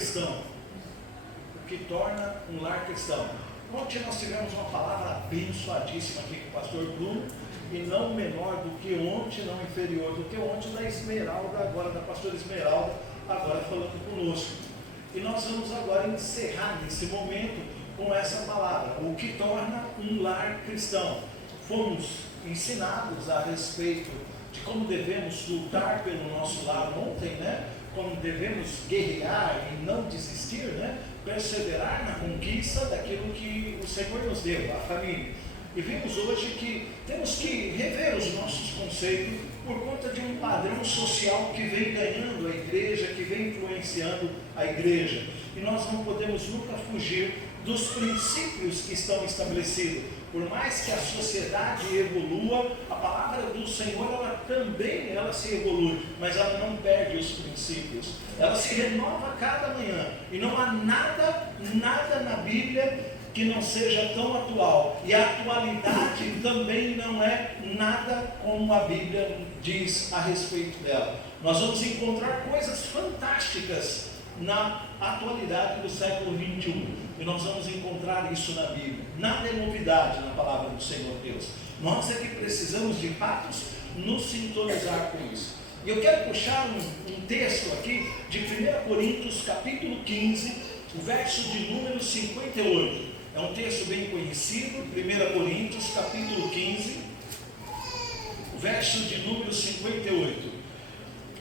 cristão. O que torna um lar cristão. Ontem nós tivemos uma palavra abençoadíssima aqui com o pastor Bruno, e não menor do que ontem, não inferior do que ontem, da Esmeralda, agora da pastora Esmeralda, agora falando conosco. E nós vamos agora encerrar nesse momento com essa palavra, o que torna um lar cristão. Fomos ensinados a respeito de como devemos lutar pelo nosso lar ontem, né? Como devemos guerrear e não desistir, né? Perseverar na conquista daquilo que o Senhor nos deu, a família. E vimos hoje que temos que rever os nossos conceitos por conta de um padrão social que vem ganhando a igreja, que vem influenciando a igreja. E nós não podemos nunca fugir dos princípios que estão estabelecidos. Por mais que a sociedade evolua, a palavra do Senhor, ela também se evolui, mas ela não perde os princípios. Ela se renova cada manhã. E não há nada na Bíblia que não seja tão atual. E a atualidade também não é nada como a Bíblia diz a respeito dela. Nós vamos encontrar coisas fantásticas na atualidade do século 21. E nós vamos encontrar isso na Bíblia. Nada é novidade na palavra do Senhor Deus. Nós é que precisamos de fato nos sintonizar com isso. E eu quero puxar um texto aqui de 1 Coríntios capítulo 15, o verso de número 58. É um texto bem conhecido, 1 Coríntios capítulo 15, o verso de número 58.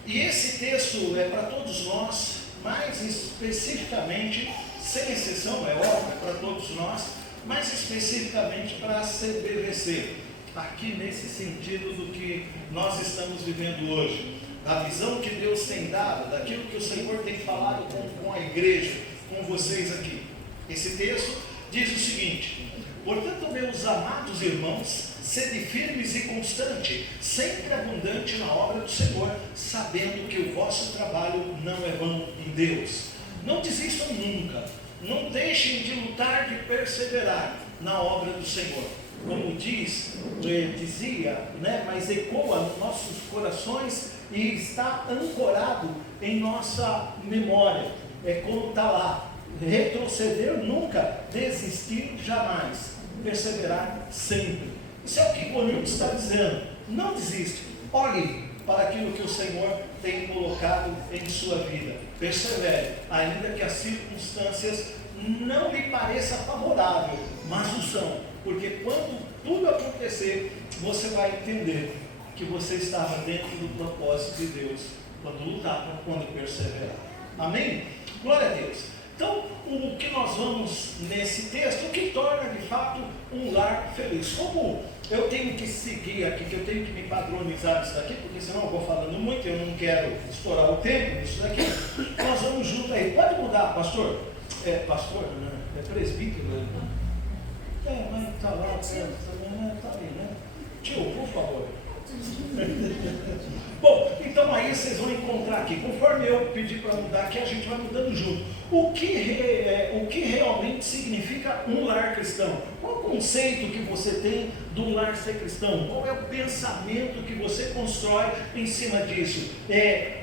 E esse texto é para todos nós, mais especificamente, sem exceção, é óbvio, para todos nós, mais especificamente para a CBVC, aqui nesse sentido do que nós estamos vivendo hoje, da visão que Deus tem dado, daquilo que o Senhor tem falado com a igreja, com vocês aqui. Esse texto diz o seguinte: portanto, meus amados irmãos, sede firmes e constantes, sempre abundante na obra do Senhor, sabendo que o vosso trabalho não é vão em Deus. Não desistam nunca, não deixem de lutar, de perseverar na obra do Senhor. Como dizia, né, mas ecoa nos nossos corações e está ancorado em nossa memória. É como está lá: retroceder nunca, desistir jamais, perseverar sempre. Isso é o que Coríntios está dizendo. Não desiste, olhe para aquilo que o Senhor tem colocado em sua vida, persevere, ainda que as circunstâncias não lhe pareça favorável, mas o são, porque quando tudo acontecer, você vai entender que você estava dentro do propósito de Deus, quando lutava, quando perseverar. Amém? Glória a Deus. Então, o que nós vamos nesse texto, o que torna de fato um lar feliz. Como eu tenho que seguir aqui, que eu tenho que me padronizar nisso daqui, porque senão eu vou falando muito, eu não quero estourar o tempo nisso daqui, nós vamos junto aí. Pode mudar, pastor? Pastor, né? É presbítero, né? Mas está lá, está aí, né? Tio, por favor. Bom, então aí vocês vão encontrar aqui, conforme eu pedi para mudar aqui, a gente vai mudando junto. O que realmente significa um lar cristão? Qual o conceito que você tem de um lar ser cristão? Qual é o pensamento que você constrói em cima disso?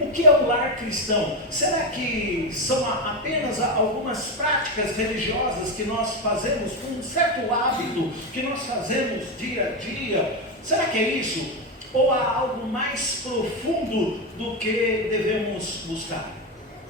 O que é um lar cristão? Será que são apenas algumas práticas religiosas que nós fazemos com um certo hábito, que nós fazemos dia a dia? Será que é isso? Ou há algo mais profundo do que devemos buscar?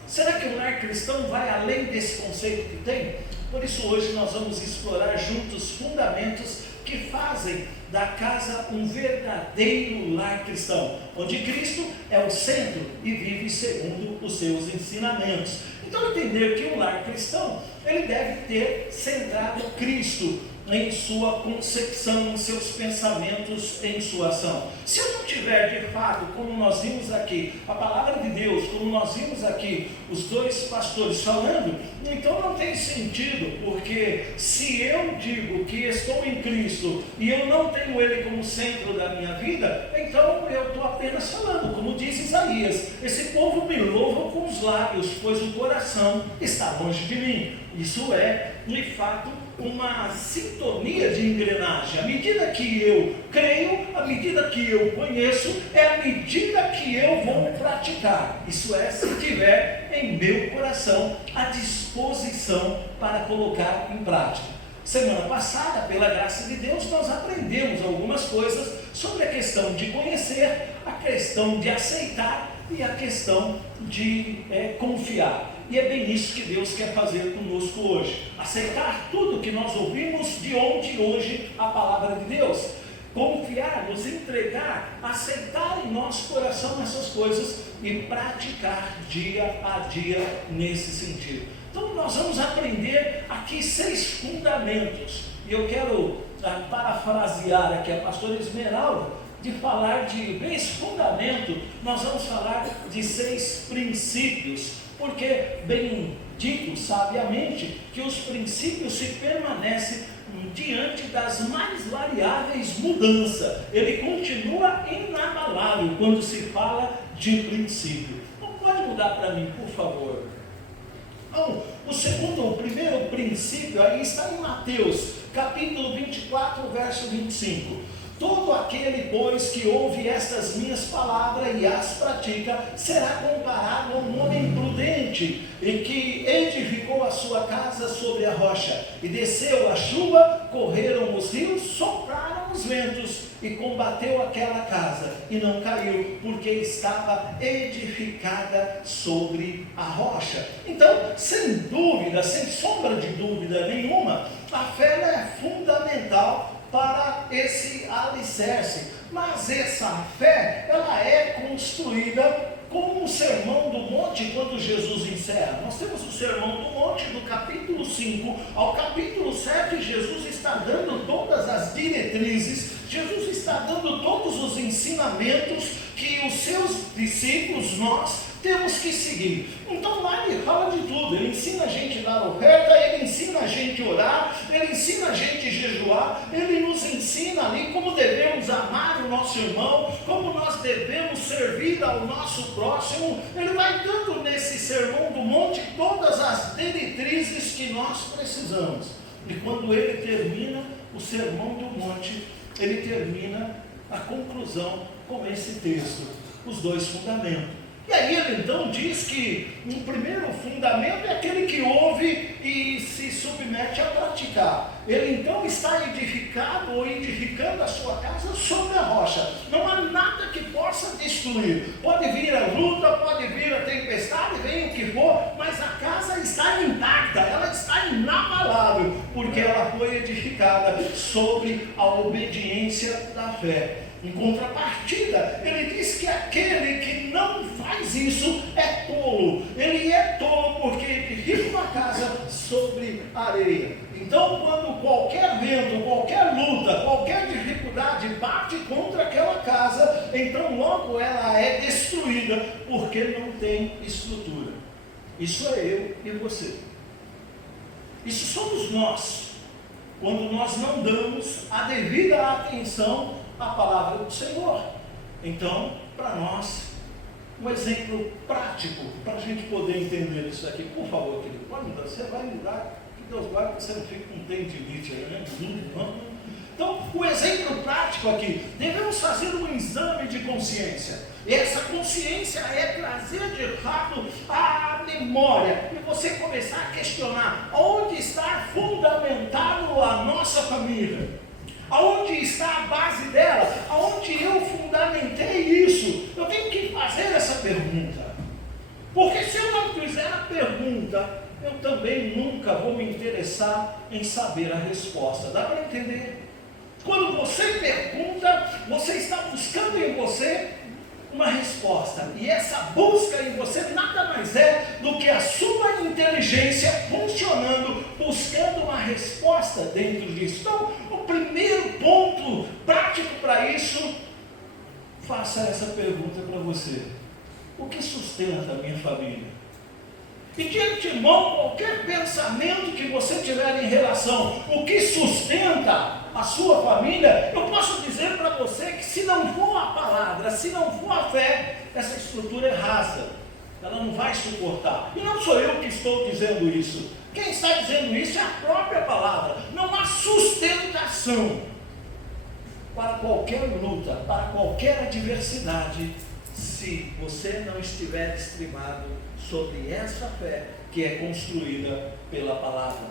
Será que o lar cristão vai além desse conceito que tem? Por isso hoje nós vamos explorar juntos fundamentos que fazem da casa um verdadeiro lar cristão, onde Cristo é o centro e vive segundo os seus ensinamentos. Então entender que um lar cristão, ele deve ter centrado Cristo em sua concepção, em seus pensamentos, em sua ação. Se eu não tiver de fato, como nós vimos aqui, a palavra de Deus, como nós vimos aqui, os dois pastores falando, então não tem sentido, porque se eu digo que estou em Cristo e eu não tenho Ele como centro da minha vida, então eu estou apenas falando, como diz Isaías: esse povo me louva com os lábios, pois o coração está longe de mim. Isso é de fato, uma sintonia de engrenagem. À medida que eu creio, à medida que eu conheço, é à medida que eu vou praticar. Isso é, se tiver em meu coração a disposição para colocar em prática. Semana passada, pela graça de Deus, nós aprendemos algumas coisas sobre a questão de conhecer, a questão de aceitar e a questão de confiar. E é bem isso que Deus quer fazer conosco hoje. Aceitar tudo que nós ouvimos de ontem hoje, a palavra de Deus. Confiar, nos entregar, aceitar em nosso coração essas coisas e praticar dia a dia nesse sentido. Então nós vamos aprender aqui 6 fundamentos. E eu quero parafrasear aqui a pastora Esmeralda, de falar de esse fundamento, nós vamos falar de 6 princípios, porque bem dito sabiamente que os princípios se permanecem diante das mais variáveis mudanças. Ele continua inabalável quando se fala de princípio. Não pode mudar para mim, por favor. Então, o primeiro princípio aí está em Mateus, capítulo 24, verso 25. Todo aquele, pois, que ouve estas minhas palavras e as pratica, será comparado a um homem prudente, e que edificou a sua casa sobre a rocha, e desceu a chuva, correram os rios, sopraram os ventos, e combateu aquela casa, e não caiu, porque estava edificada sobre a rocha. Então, sem dúvida, sem sombra de dúvida nenhuma, a fé é fundamental para esse alicerce, mas essa fé, ela é construída com o Sermão do Monte. Quando Jesus encerra, nós temos o Sermão do Monte, do capítulo 5 ao capítulo 7, Jesus está dando todas as diretrizes, Jesus está dando todos os ensinamentos que os seus discípulos, nós, temos que seguir. Então lá ele fala de tudo, ele ensina a gente a dar oferta, ele ensina a gente a orar, ele ensina a gente a jejuar, ele nos ensina ali como devemos amar o nosso irmão, como nós devemos servir ao nosso próximo. Ele vai dando nesse Sermão do Monte todas as diretrizes que nós precisamos. E quando ele termina o Sermão do Monte, ele termina a conclusão com esse texto, os 2 fundamentos. E aí ele então diz que o primeiro fundamento é aquele que ouve e se submete a praticar. Ele então está edificado ou edificando a sua casa sobre a rocha. Não há nada que possa destruir. Pode vir a luta, pode vir a tempestade, vem o que for, mas a casa está intacta, ela está inabalável, porque ela foi edificada sobre a obediência da fé. Em contrapartida, ele diz que aquele que não faz isso é tolo. Ele é tolo porque edifica uma casa sobre areia. Então, quando qualquer vento, qualquer luta, qualquer dificuldade bate contra aquela casa, então logo ela é destruída, porque não tem estrutura. Isso é eu e você. Isso somos nós, quando nós não damos a devida atenção a palavra do Senhor. Então, para nós, um exemplo prático, para a gente poder entender isso aqui, por favor, querido, pode mudar, você vai mudar, que Deus guarde que você não fique com tendinite aí, né? Então, o exemplo prático aqui, devemos fazer um exame de consciência. E essa consciência é trazer de fato a memória, e você começar a questionar, onde está fundamentado a nossa família? Aonde está a base dela? Aonde eu fundamentei isso? Eu tenho que fazer essa pergunta. Porque se eu não fizer a pergunta, eu também nunca vou me interessar em saber a resposta. Dá para entender? Quando você pergunta, você está buscando em você uma resposta. E essa busca em você nada mais é do que a sua inteligência funcionando, buscando uma resposta dentro disso. Então, o primeiro ponto prático para isso, faça essa pergunta para você: o que sustenta a minha família? E de antemão, qualquer pensamento que você tiver em relação o que sustenta a sua família, eu posso dizer para você que se não for a palavra, se não for a fé, essa estrutura é rasa, ela não vai suportar. E não sou eu que estou dizendo isso. Quem está dizendo isso é a própria palavra. Não há sustentação para qualquer luta, para qualquer adversidade, se você não estiver estribado sobre essa fé que é construída pela palavra.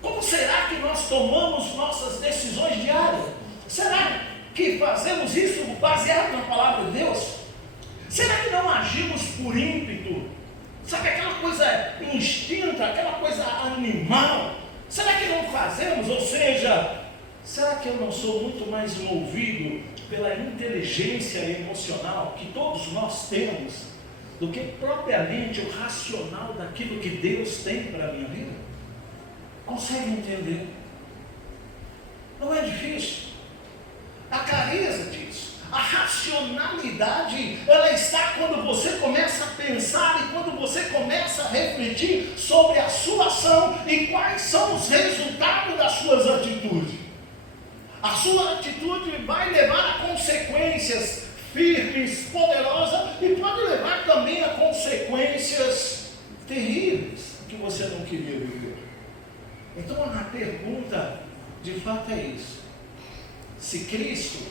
Como será que nós tomamos nossas decisões diárias? Será que fazemos isso baseado na palavra de Deus? Será que não agimos por ímpeto? Sabe aquela coisa instinta, aquela coisa animal? Será que não fazemos? Ou seja, será que eu não sou muito mais movido pela inteligência emocional que todos nós temos do que propriamente o racional daquilo que Deus tem para a minha vida? Consegue entender? Não é difícil. A clareza disso, a racionalidade, ela está quando você começa a pensar e quando você começa a refletir sobre a sua ação e quais são os resultados das suas atitudes. A sua atitude vai levar a consequências firmes, poderosas e pode levar também a consequências terríveis que você não queria viver. Então a pergunta de fato é isso. Se Cristo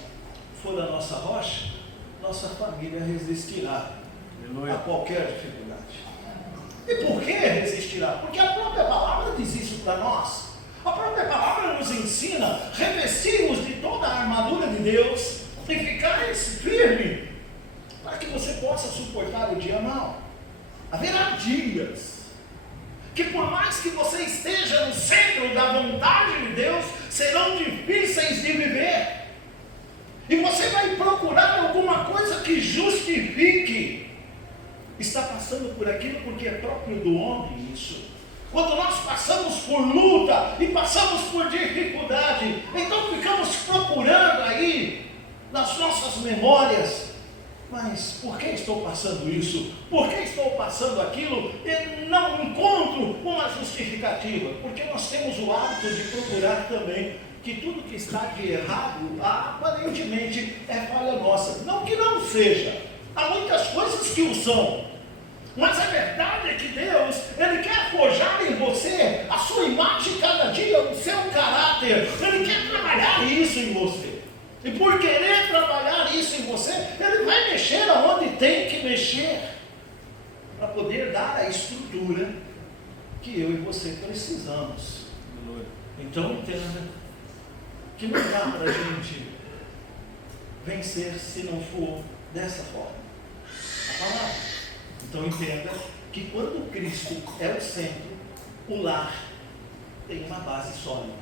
for a nossa rocha, nossa família resistirá a qualquer dificuldade. E por que resistirá? Porque a própria palavra diz isso para nós. A própria palavra nos ensina revestir-nos de toda a armadura de Deus e ficar firme para que você possa suportar o dia mau. Haverá dias que, por mais que você esteja no centro da vontade de Deus, serão difíceis de viver. E você vai procurar alguma coisa que justifique estar passando por aquilo, porque é próprio do homem isso. Quando nós passamos por luta e passamos por dificuldade, então ficamos procurando aí nas nossas memórias, mas por que estou passando isso? Por que estou passando aquilo? E não encontro uma justificativa, porque nós temos o hábito de procurar também que tudo que está de errado, aparentemente é falha nossa. Não que não seja, há muitas coisas que o são, mas a verdade é que Deus, Ele quer forjar em você a sua imagem cada dia, o seu caráter. Ele quer trabalhar isso em você. E por querer trabalhar isso em você, Ele vai mexer aonde tem que mexer, para poder dar a estrutura que eu e você precisamos. Então entenda que não dá para a gente vencer se não for dessa forma. A palavra. Então entenda que quando Cristo é o centro, o lar tem uma base sólida.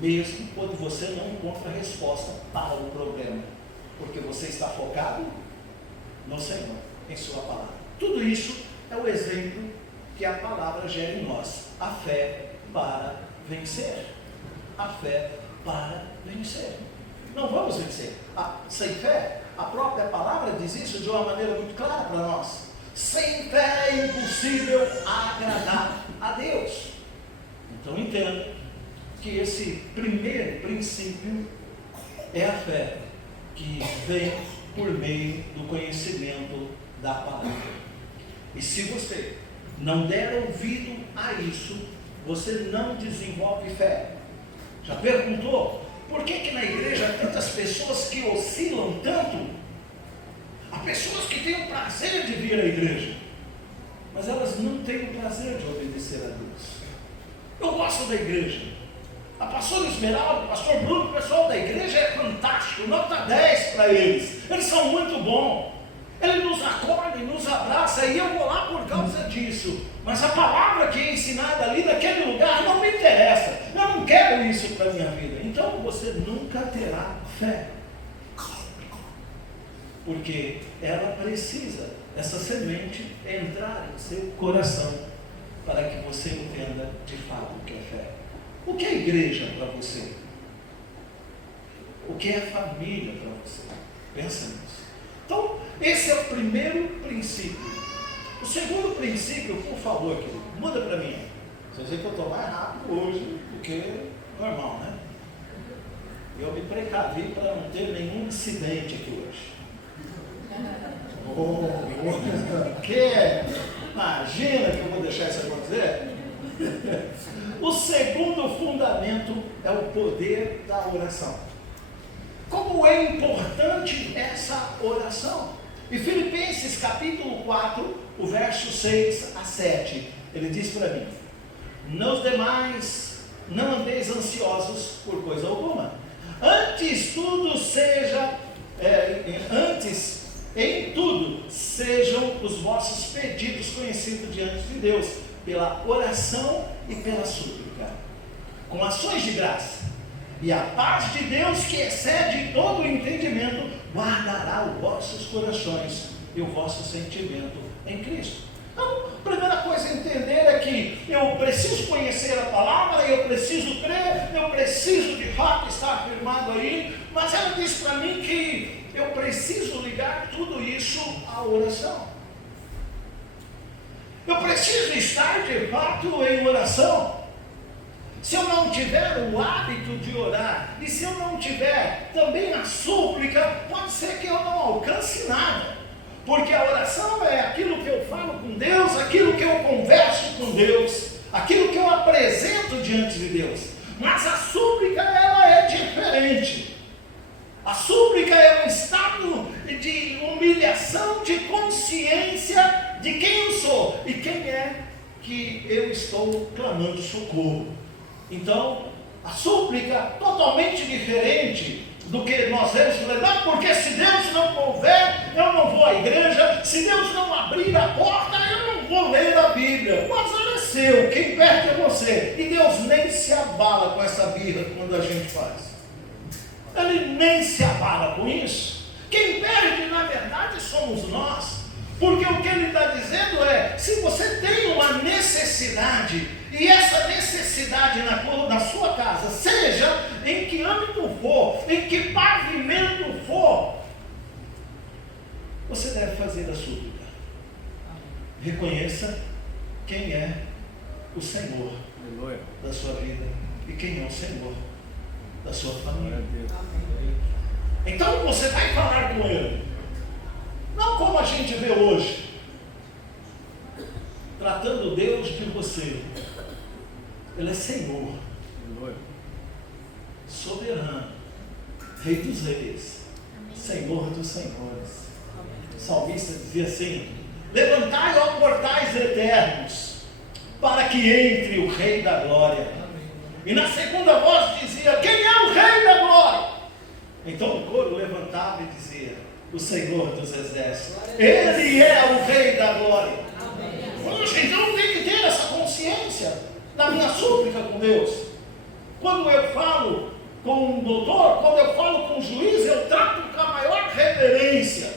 Mesmo quando você não encontra resposta para o problema, porque você está focado no Senhor, em sua palavra. Tudo isso é o exemplo que a palavra gera em nós. A fé para vencer. A fé para vencer. Não vamos vencer. Sem fé, a própria palavra diz isso de uma maneira muito clara para nós. Sem fé é impossível agradar a Deus. Então entenda que esse primeiro princípio é a fé que vem por meio do conhecimento da palavra. E se você não der ouvido a isso, você não desenvolve fé. Já perguntou por que na igreja há tantas pessoas que oscilam tanto? Há pessoas que têm o prazer de vir à igreja, mas elas não têm o prazer de obedecer a Deus. Eu gosto da igreja. A pastora Esmeralda, o pastor Bruno, o pessoal da igreja é fantástico, nota 10 para eles. Eles são muito bons. Ele nos acolhe, nos abraça, e eu vou lá por causa disso. Mas a palavra que é ensinada ali naquele lugar não me interessa. Eu não quero isso para a minha vida. Então você nunca terá fé. Porque ela precisa, essa semente, entrar em seu coração para que você entenda de fato o que é fé. O que é igreja para você? O que é família para você? Pensa nisso. Então, esse é o primeiro princípio. O segundo princípio, por favor, querido, muda para mim. Vocês veem que eu estou mais rápido hoje do que normal, né? Eu me precavi para não ter nenhum incidente aqui hoje. Que? Imagina que eu vou deixar isso acontecer? O segundo fundamento é o poder da oração. Como é importante essa oração? Em Filipenses capítulo 4, o verso 6 a 7, ele diz para mim: nos demais, não andeis ansiosos por coisa alguma, em tudo, sejam os vossos pedidos conhecidos diante de Deus, pela oração e pela súplica, com ações de graça. E a paz de Deus, que excede todo o entendimento, guardará os vossos corações e o vosso sentimento em Cristo. Então, a primeira coisa a entender é que eu preciso conhecer a palavra, eu preciso crer, eu preciso de fato estar firmado aí, mas ela diz para mim que eu preciso ligar tudo isso à oração. Eu preciso estar de fato em oração. Se eu não tiver o hábito de orar, e se eu não tiver também a súplica, pode ser que eu não alcance nada. Porque a oração é aquilo que eu falo com Deus, aquilo que eu converso com Deus, aquilo que eu apresento diante de Deus. Mas a súplica, ela é diferente. A súplica é um estado de humilhação, de consciência de quem eu sou e quem é que eu estou clamando socorro. Então, a súplica totalmente diferente do que nós vemos lembrar, porque se Deus não mover, eu não vou à igreja, se Deus não abrir a porta, eu não vou ler a Bíblia. O azar é seu, quem perde é você, e Deus nem se abala com essa birra quando a gente faz. Ele nem se abala com isso. Quem perde, na verdade, somos nós, porque o que ele está dizendo é, se você tem uma necessidade, e essa necessidade na sua casa, seja em que âmbito for, em que pavimento for, você deve fazer a súplica. Reconheça quem é o Senhor da sua vida e quem é o Senhor da sua família. Então você vai falar com Ele, não como a gente vê hoje, tratando Deus de você. Ele é Senhor, soberano, Rei dos reis, Senhor dos senhores. O salmista dizia assim: levantai, ó portais eternos, para que entre o Rei da glória. E na segunda voz dizia: quem é o Rei da glória? Então o coro levantava e dizia: o Senhor dos exércitos. Ele é o Rei da glória. Poxa, então tem que ter essa consciência da minha súplica com Deus. Quando eu falo com um doutor, quando eu falo com um juiz, eu trato com a maior reverência.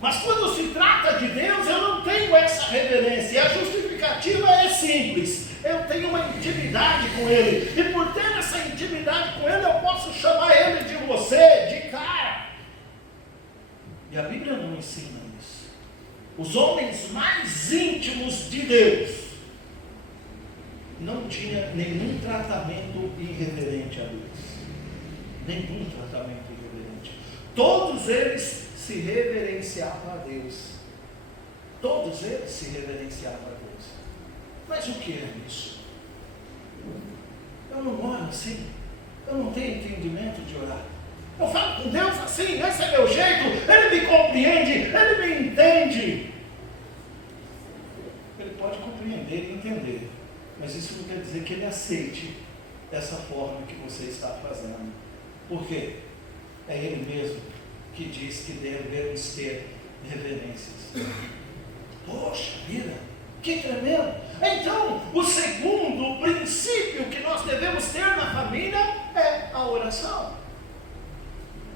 Mas quando se trata de Deus, eu não tenho essa reverência. E a justificativa é simples: eu tenho uma intimidade com Ele, e por ter essa intimidade com Ele, eu posso chamar Ele de você, de cara. E a Bíblia não ensina isso. Os homens mais íntimos de Deus não tinha nenhum tratamento irreverente a Deus. Nenhum tratamento irreverente. Todos eles se reverenciavam a Deus. Todos eles se reverenciavam a Deus. Mas o que é isso? Eu não oro assim. Eu não tenho entendimento de orar. Eu falo com Deus assim, esse é meu jeito. Ele me compreende, Ele me entende. Ele pode compreender e entender, mas isso não quer dizer que Ele aceite essa forma que você está fazendo. Por quê? É Ele mesmo que diz que devemos ter reverências. Poxa vida, que tremendo! Então, o segundo princípio que nós devemos ter na família é a oração.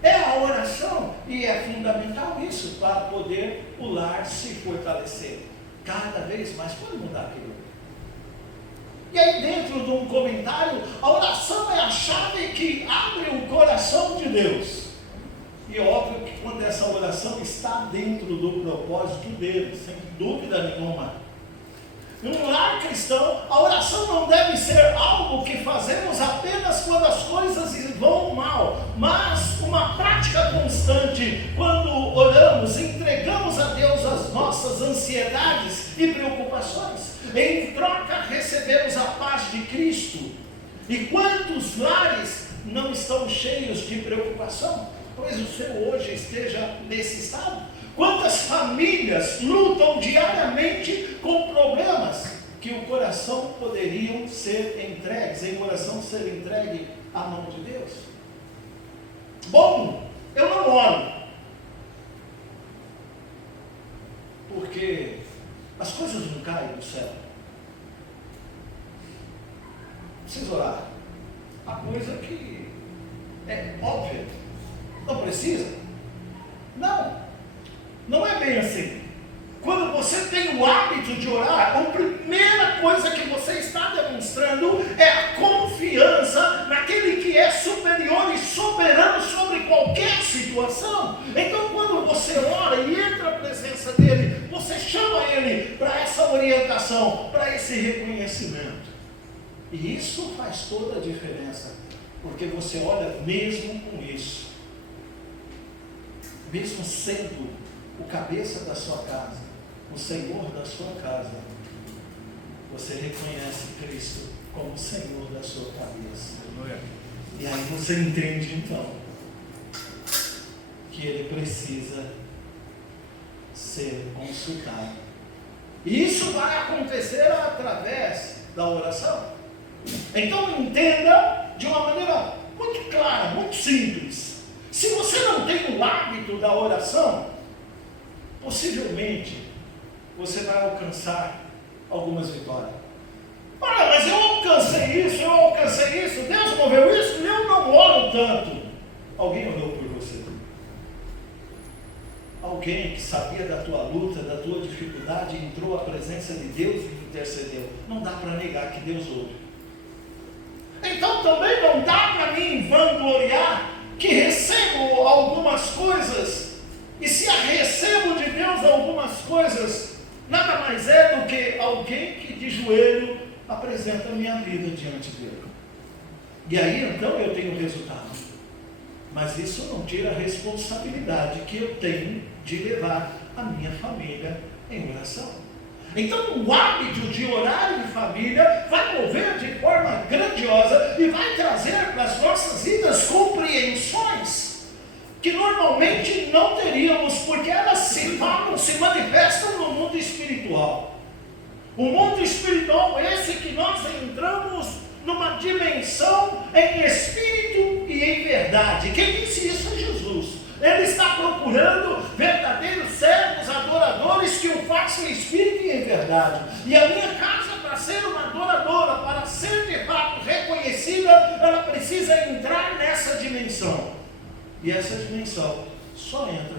É a oração, e é fundamental isso para poder o lar se fortalecer cada vez mais. Pode mudar aquilo. E aí, dentro de um comentário, a oração é a chave que abre o coração de Deus. E é óbvio que quando essa oração está dentro do propósito dele, sem dúvida nenhuma. Em um lar cristão, a oração não deve ser algo que fazemos apenas quando as coisas vão mal, mas uma prática constante. Quando oramos, entregamos a Deus as nossas ansiedades, ansiedades e preocupações. Em troca, recebemos a paz de Cristo. E quantos lares não estão cheios de preocupação? Talvez o seu hoje esteja nesse estado. Quantas famílias lutam diariamente com problemas que o coração poderiam ser entregues, em oração ser entregue à mão de Deus? Bom, eu não oro, porque as coisas não caem do céu. Precisa orar. A coisa que é óbvia. Não precisa? Não é bem assim. Quando você tem o hábito de orar, a primeira coisa que você está demonstrando é a confiança naquele que é superior e soberano sobre qualquer situação. Então, quando você ora e entra na presença dele, você chama ele para essa orientação, para esse reconhecimento. E isso faz toda a diferença, porque você olha mesmo com isso, mesmo sendo o cabeça da sua casa, o Senhor da sua casa, você reconhece Cristo como o Senhor da sua cabeça. E aí você entende então que ele precisa ser consultado. E isso vai acontecer através da oração. Então entenda de uma maneira muito clara, muito simples. Se você não tem o hábito da oração, possivelmente você vai alcançar algumas vitórias. Ah, mas eu alcancei isso, Deus moveu isso, e eu não oro tanto. Alguém orou por você? Alguém que sabia da tua luta, da tua dificuldade, entrou à presença de Deus e intercedeu. Não dá para negar que Deus ouve. Então também não dá para mim vangloriar que recebo algumas coisas, e se recebo de Deus algumas coisas, nada mais é do que alguém que de joelho apresenta a minha vida diante dele. E aí então eu tenho resultado. Mas isso não tira a responsabilidade que eu tenho de levar a minha família em oração. Então o hábito de orar em família vai mover de forma grandiosa e vai trazer para as nossas vidas compreensões que normalmente não teríamos, porque elas se manifestam no mundo espiritual. O mundo espiritual é esse que nós entramos numa dimensão em espírito e em verdade. Quem disse isso é Jesus. Ele está procurando verdadeiros servos, adoradores que o façam em espírito e em verdade. E a minha casa, para ser uma adoradora, para ser de fato reconhecida, ela precisa entrar nessa dimensão. E essa dimensão só entra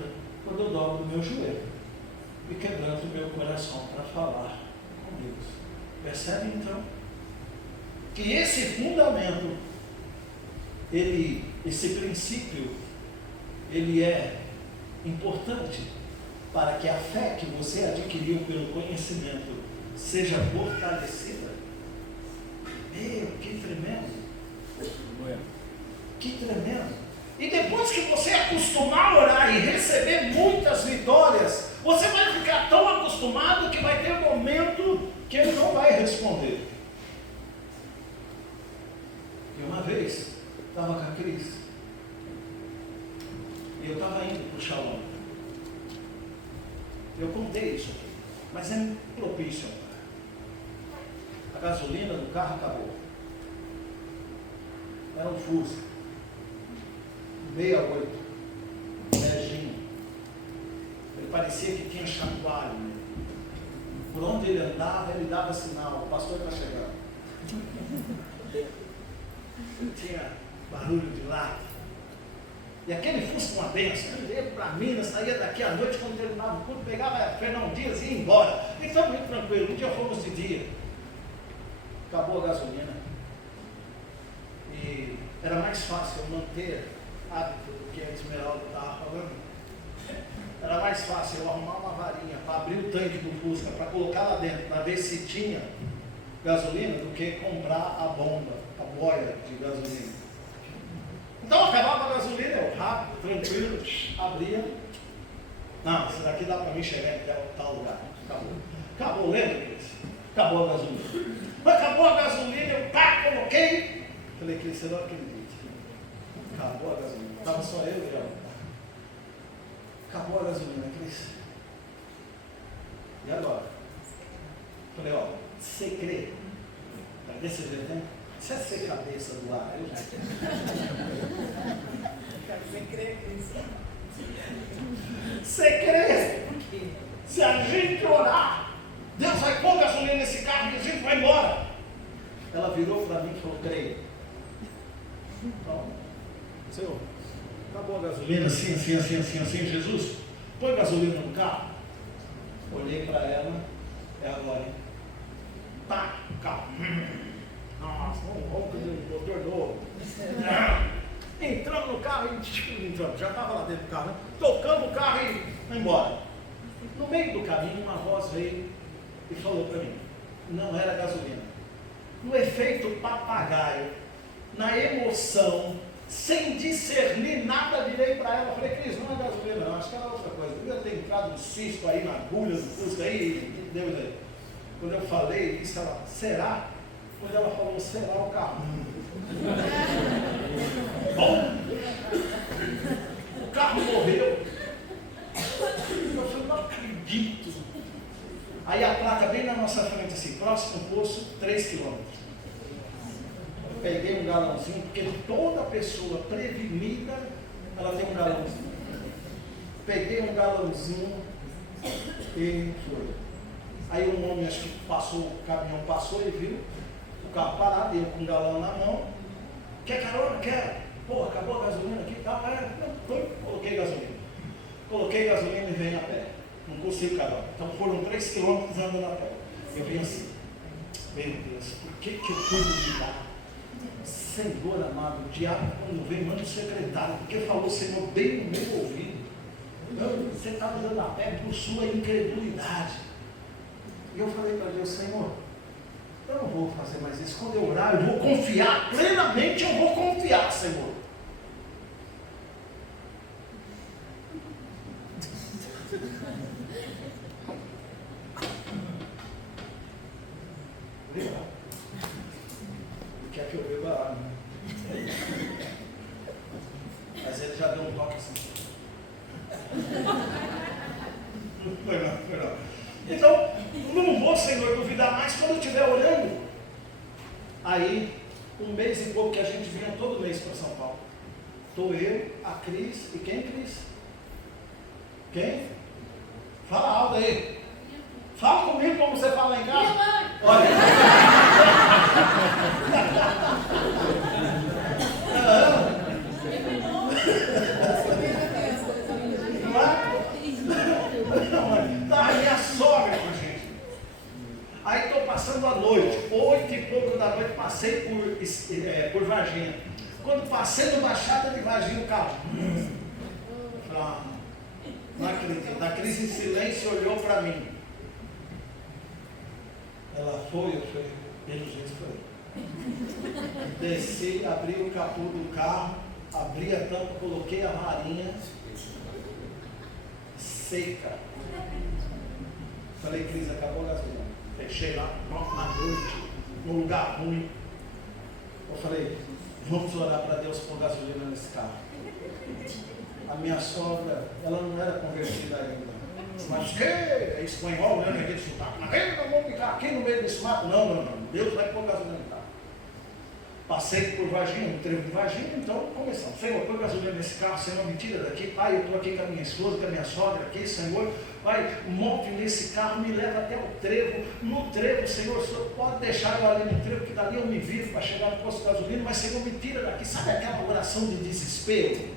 quando eu dobro o meu joelho e quebranto o meu coração para falar com Deus. Percebe então? Que esse fundamento, esse princípio, ele é importante para que a fé que você adquiriu pelo conhecimento seja fortalecida. Meu, que tremendo! Que tremendo! E depois que você acostumar a orar e receber muitas vitórias, você vai ficar tão acostumado que vai ter um momento que ele não vai responder. E uma vez, estava com a Cris, e eu estava indo para o Shalom. Eu contei isso aqui, mas é propício. A gasolina do carro acabou. Era um Fusca 68, beijinho. Ele parecia que tinha chacoalho, né? Por onde ele andava, ele dava sinal: o pastor está chegando. Tinha barulho de lata. E aquele Fusca uma benção. Ele ia para Minas, saía daqui à noite, quando terminava o culto, pegava Fernão Dias e ia embora. E foi muito tranquilo. Um dia fomos de dia. Acabou a gasolina. E era mais fácil eu manter hábito do que a Esmeralda estava falando. Era mais fácil eu arrumar uma varinha para abrir o tanque do Fusca, para colocar lá dentro, para ver se tinha gasolina, do que comprar a bomba, a boia de gasolina. Então acabava a gasolina, eu rápido, tranquilo, abria. Não, esse daqui dá para mim chegar em tal lugar. Acabou, lembra disso? Acabou a gasolina. Acabou a gasolina, eu coloquei. Falei, Cris, você não acredita. Acabou a gasolina. Estava só eu e ela. Acabou a gasolina, Cris. E agora? Falei, ó, você crê? Para desse jeito, né? Você é ser cabeça do ar. Eu já. Você crê nisso? Você crê? Se a gente orar, Deus vai pôr gasolina nesse carro e a gente vai embora. Ela virou para mim e falou, creio. Então, Senhor, acabou a gasolina, assim, Jesus, põe gasolina no carro. Olhei para ela, é agora, hein? Tá, o carro. Nossa, um ronco de um motor novo. Entramos no carro e entramos, já estava lá dentro do carro, né? Tocamos o carro e foi embora. No meio do caminho, uma voz veio e falou para mim, não era gasolina. No efeito papagaio, na emoção, sem discernir nada, virei para ela, falei, Cris, não é gasolina não, acho que era outra coisa. Eu ter entrado um cisto aí na agulha do Fusca aí, Deus aí. Quando eu falei isso, ela, será? Quando ela falou, será o carro? Bom, o carro morreu. Eu falei, não acredito. Aí a placa bem na nossa frente, assim, próximo posto, 3 quilômetros. Peguei um galãozinho, porque toda pessoa prevenida, ela tem um galãozinho. Peguei um galãozinho e foi. Aí um homem, acho que passou, o caminhão passou e viu o carro parado, eu com um galão na mão. Quer carona? Quer? Pô, acabou a gasolina aqui e tal. Coloquei gasolina. Coloquei gasolina e venho a pé. Não consigo carona. Então foram 3 quilômetros andando a pé. Eu vim assim, meu Deus, por que eu cuido de dar? Senhor amado, o diabo quando vem manda o secretário, porque falou, Senhor, bem no meu ouvido. Não, você está andando a pé por sua incredulidade. E eu falei para Deus, Senhor, eu não vou fazer mais isso. Quando eu orar, eu vou confiar plenamente, eu vou confiar, Senhor. Legal. Quer que eu beba água? Mas ele já deu um toque assim. Foi não. Então, não vou, Senhor, duvidar mais quando eu estiver orando. Aí, 1 mês e pouco que a gente vinha todo mês para São Paulo. Estou eu, a Cris, e quem, Cris? Quem? Fala alto aí. Fala comigo como você fala lá em casa. Olha. Estava minha sogra com a gente. Aí estou passando a noite, 8 e pouco da noite, passei por Varginha. Quando passei no Baixada de Varginha, o carro. Não acredito. A Cris em silêncio olhou para mim. Ela foi, eu falei, pelo jeito foi. Desci, abri o capô do carro, abri a tampa, coloquei a varinha seca. Falei, Cris, acabou a gasolina. Fechei lá, na noite, num lugar ruim. Eu falei, vamos orar para Deus pôr gasolina nesse carro. A minha sogra, ela não era convertida ainda. Mas que? É espanhol, né? Aquele sotaque. Mas não vamos ficar aqui no meio desse mato. Não. Deus vai pôr gasolina no carro. Passei por Varginha, no trevo de Varginha, então começamos. Senhor, põe gasolina nesse carro, Senhor, me tira daqui. Pai, eu estou aqui com a minha esposa, com a minha sogra aqui, Senhor. Pai, monte nesse carro, me leva até o trevo. No trevo, Senhor, o Senhor pode deixar eu ali no trevo, que dali eu me viro para chegar no posto de gasolina, mas Senhor, me tira daqui. Sabe aquela oração de desespero?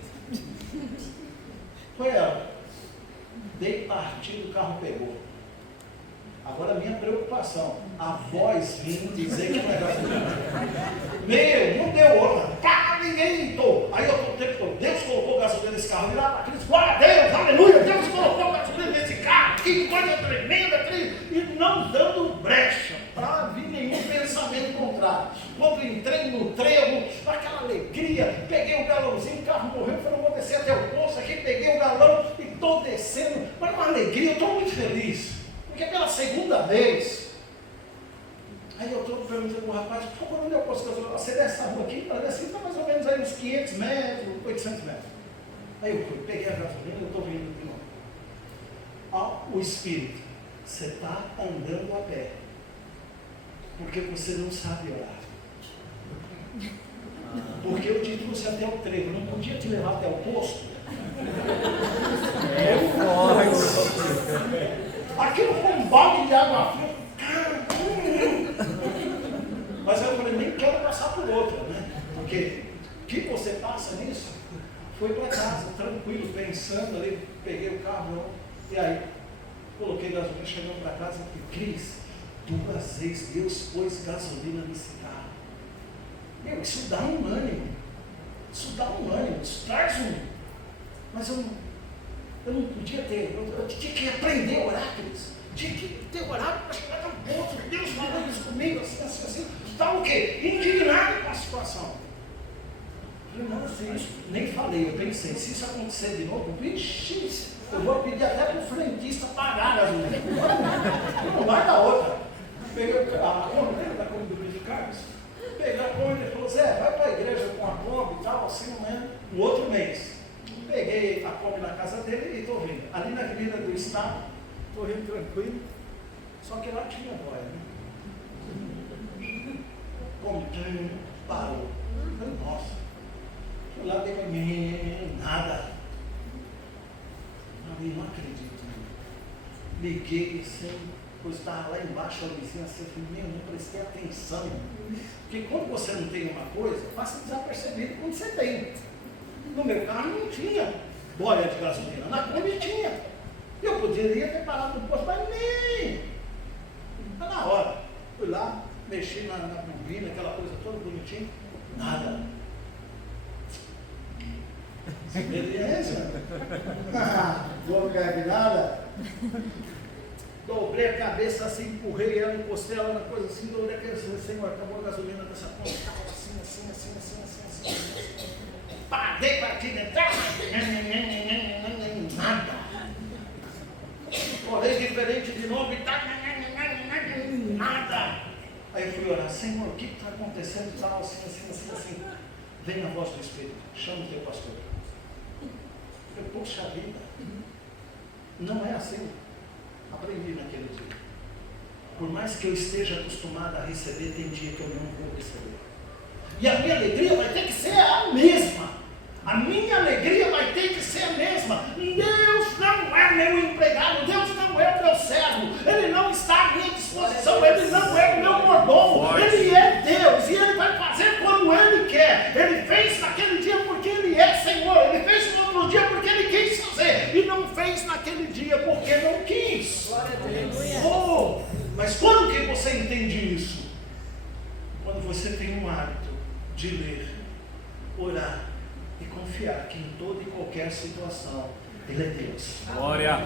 Foi ela. Dei partido, o carro pegou. Agora a minha preocupação, a voz vindo dizer que não é gasolina. Não deu outra. Pá, ninguém gritou. Aí eu estou o tempo todo, Deus colocou gasolina nesse carro. Virar para Cristo, glória a Deus, aleluia, Deus colocou gasolina nesse carro. Que coisa tremenda, e não dando brecha para vir nenhum pensamento contrário. Quando entrei no trevo, aquela alegria, peguei o galãozinho, o carro morreu, falei, vou descer até o posto aqui, peguei o galão e estou descendo, mas uma alegria, eu estou muito feliz, porque pela segunda vez, aí eu estou perguntando para o rapaz, por favor, onde eu posso gasolina? Você desce essa rua aqui, ela desce, está mais ou menos aí uns 500 metros, 800 metros. Aí eu fui, peguei a gasolina, eu estou vindo de novo. O Espírito, você está andando a pé, porque você não sabe orar. Porque eu te trouxe até o trevo, não podia te levar até o posto. Aquilo foi um balde de água fria. Mas eu falei, nem quero passar por outra, né? Porque o que você passa nisso? Foi para casa, tranquilo, pensando ali, peguei o carro, e aí coloquei gasolina, chegando para casa e Cris, 2 vezes Deus pôs gasolina nesse carro. Meu, isso dá um ânimo, isso traz um. Mas eu não podia ter, eu tinha que aprender a orar, Cris. Tinha que ter orado para chegar tão ponto, Deus falou isso comigo, assim. Estava o quê? Indignado com a situação. Eu falei, não, se isso, nem falei, eu pensei, se isso acontecer de novo, vixi, eu vou pedir até para o frentista pagar a gasolina. Não vai dar outra. Peguei a Kombi, lembra da Kombi do Luiz Carlos? Peguei a Kombi, ele falou, Zé, vai para a igreja com a Kombi e tal, assim, não é? No outro mês. Peguei a Kombi na casa dele e estou vindo. Ali na Avenida do Estado, estou vindo tranquilo, só que lá tinha boia, né? Kombi, parou. Eu falei, nossa. Fui lá, dei uma nada. Eu não acredito. Liguei assim, pois estava lá embaixo a vizinha assim, eu falei, não prestei atenção. Porque quando você não tem uma coisa, passa desapercebido quando você tem. No meu carro não tinha boia de gasolina, na Kombi tinha. Eu poderia ter parado no posto, mas nem. Está na hora. Fui lá, mexi na bobina, aquela coisa toda bonitinha, nada. Beleza? Não bebe nada. Dobrei a cabeça assim, empurrei ela, encostei ela na coisa assim, dobrei a cabeça, Senhor, acabou a gasolina dessa conta, assim. Parei para te entrar, nada. Colei diferente de novo e tá, nada. Aí eu fui orar, Senhor, o que está acontecendo? Tal, assim. Vem a voz do Espírito, chama o teu pastor. Eu, poxa vida, não é assim. Aprendi naquele dia. Por mais que eu esteja acostumado a receber, tem dia que eu não vou receber. E a minha alegria vai ter que ser a mesma. A minha alegria vai ter que ser a mesma. Deus não é meu empregado, Deus não é meu servo, Ele não está à minha disposição, Ele não é meu mordomo, Ele é Deus e Ele vai fazer quando Ele quer. Ele fez naquele dia porque Ele é Senhor, Ele fez no outro dia porque Ele quis fazer, e não fez naquele dia porque não quis. Oh, mas quando que você entende isso? Quando você tem um hábito de ler, orar e confiar que em toda e qualquer situação Ele é Deus. Glória.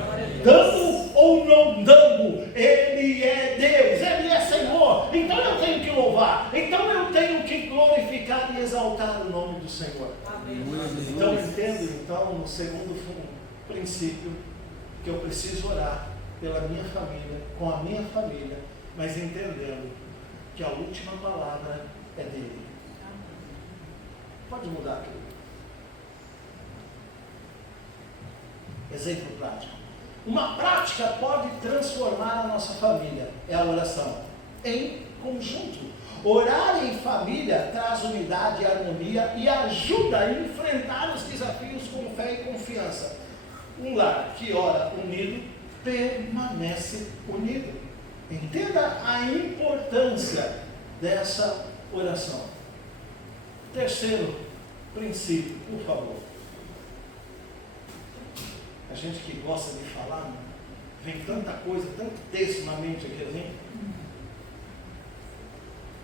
Dando ou não dando, Ele é Deus, Ele é Senhor. Então eu tenho que louvar, então eu tenho que glorificar e exaltar o nome do Senhor. Amém. Então entendo, no segundo princípio, que eu preciso orar pela minha família, com a minha família, mas entendendo que a última palavra é dele. Pode mudar aqui. Exemplo prático. Uma prática pode transformar a nossa família, é a oração, em conjunto. Orar em família traz unidade e harmonia e ajuda a enfrentar os desafios com fé e confiança. Um lar que ora unido, permanece unido. Entenda a importância dessa oração. Terceiro princípio, por favor. A gente que gosta de falar, vem tanta coisa, tanto texto na mente aqui assim.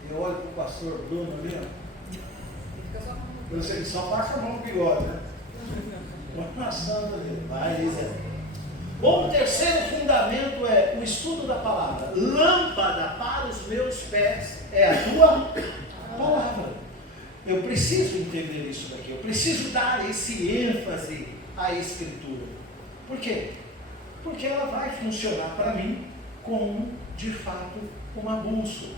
Eu olho para o pastor Bruno ali, eu sei que só passa a mão no bigode, né? Vai, Zé. Bom, o terceiro fundamento é o estudo da palavra. Lâmpada para os meus pés é a tua palavra. Eu preciso entender isso daqui, eu preciso dar esse ênfase à Escritura. Por quê? Porque ela vai funcionar para mim como, de fato, uma bússola.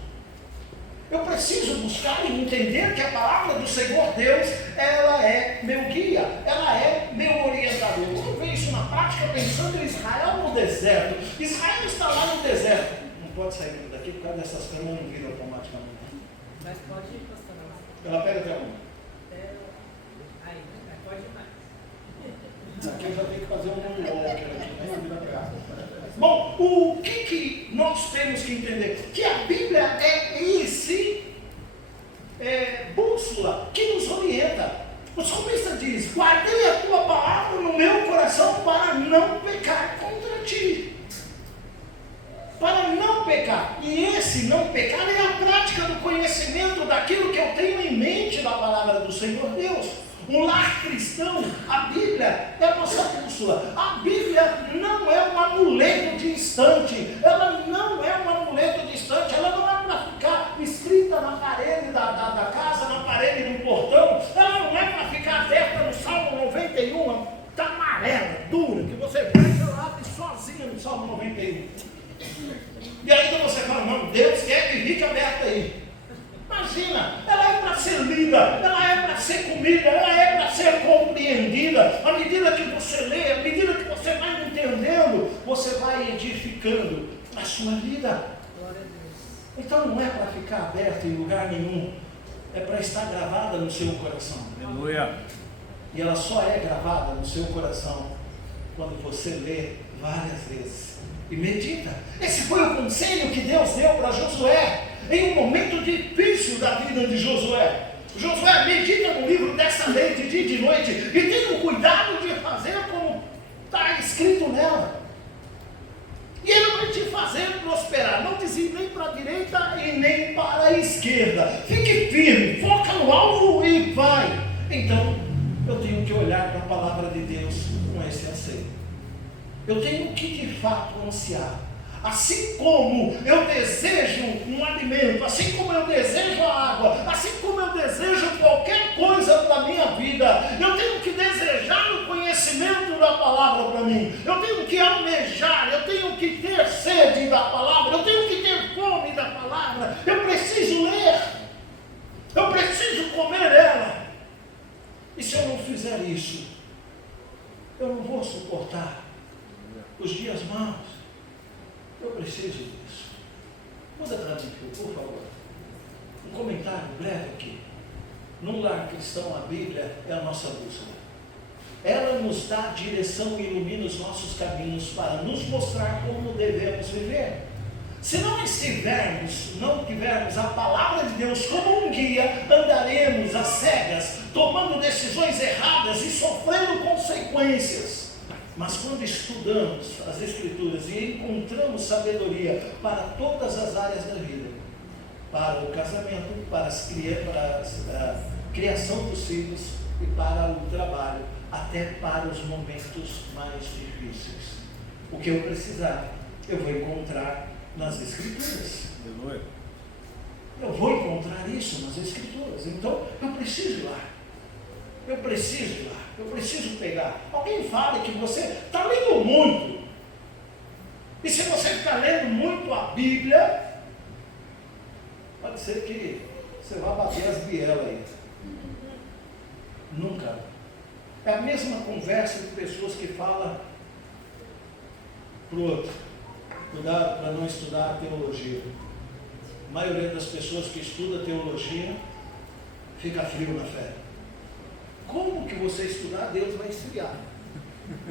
Eu preciso buscar e entender que a palavra do Senhor Deus, ela é meu guia, ela é meu orientador. Vamos ver isso na prática pensando em Israel no deserto. Israel está lá no deserto. Não pode sair daqui por causa dessas câmeras, não viram automaticamente. Mas pode ir, pastor. Ela pega até onde? Aí, pode ir mais. Aqui eu já tenho que fazer um moonwalker aqui, né? Vira pra cá. Bom, o que nós temos que entender? Que a Bíblia é em si bússola que nos orienta. O salmista diz: guardei a tua palavra no meu coração para não pecar contra ti. Para não pecar. E esse não pecar é a prática do conhecimento daquilo que eu tenho em mente da palavra do Senhor Deus. Um lar cristão, a Bíblia é a nossa bússola. A Bíblia não é um amuleto distante. Ela não é um amuleto distante. Ela não é para ficar escrita na parede da casa, na parede do portão. Ela não é para ficar aberta no Salmo 91, tá amarela, dura, que você vai e abre sozinha no Salmo 91. E ainda você fala: não, Deus quer que fique aberta aí. Imagina, ela é para ser lida, ela é para ser comida, ela é para ser compreendida. À medida que você lê, à medida que você vai entendendo, você vai edificando a sua vida. Glória a Deus. Então não é para ficar aberta em lugar nenhum, é para estar gravada no seu coração. Aleluia. E ela só é gravada no seu coração quando você lê várias vezes e medita. Esse foi o conselho que Deus deu para Josué em um momento difícil da vida de Josué. Josué, medita no livro dessa lei de dia e de noite e tenha o cuidado de fazer como está escrito nela. E ele vai te fazer prosperar. Não desvie nem para a direita e nem para a esquerda. Fique firme, foca no alvo e vai. Então, eu tenho que olhar para a palavra de Deus com esse anseio. Eu tenho que de fato ansiar. Assim como eu desejo um alimento, assim como eu desejo a água, assim como eu desejo qualquer coisa para a minha vida, eu tenho que desejar o conhecimento da palavra para mim. Eu tenho que almejar, eu tenho que ter sede da palavra, eu tenho que ter fome da palavra. Eu preciso ler, eu preciso comer ela. E se eu não fizer isso, eu não vou suportar os dias maus. Eu preciso disso. Muda para mim, por favor. Um comentário breve aqui. Num lar cristão, a Bíblia é a nossa bússola. Ela nos dá direção e ilumina os nossos caminhos para nos mostrar como devemos viver. Se não tivermos a palavra de Deus como um guia, andaremos às cegas, tomando decisões erradas e sofrendo consequências. Mas quando estudamos as Escrituras e encontramos sabedoria para todas as áreas da vida, para o casamento, para a criação dos filhos e para o trabalho, até para os momentos mais difíceis, o que eu precisar, eu vou encontrar nas Escrituras. Aleluia. Eu vou encontrar isso nas Escrituras. Então, eu preciso ir lá. Eu preciso ir lá. Eu preciso pegar. Alguém fala que você está lendo muito. E se você está lendo muito a Bíblia, pode ser que você vá bater as bielas aí. Nunca. É a mesma conversa de pessoas que falam para o outro: cuidado para não estudar a teologia. A maioria das pessoas que estuda teologia fica frio na fé. Como que você estudar, Deus vai esfriar.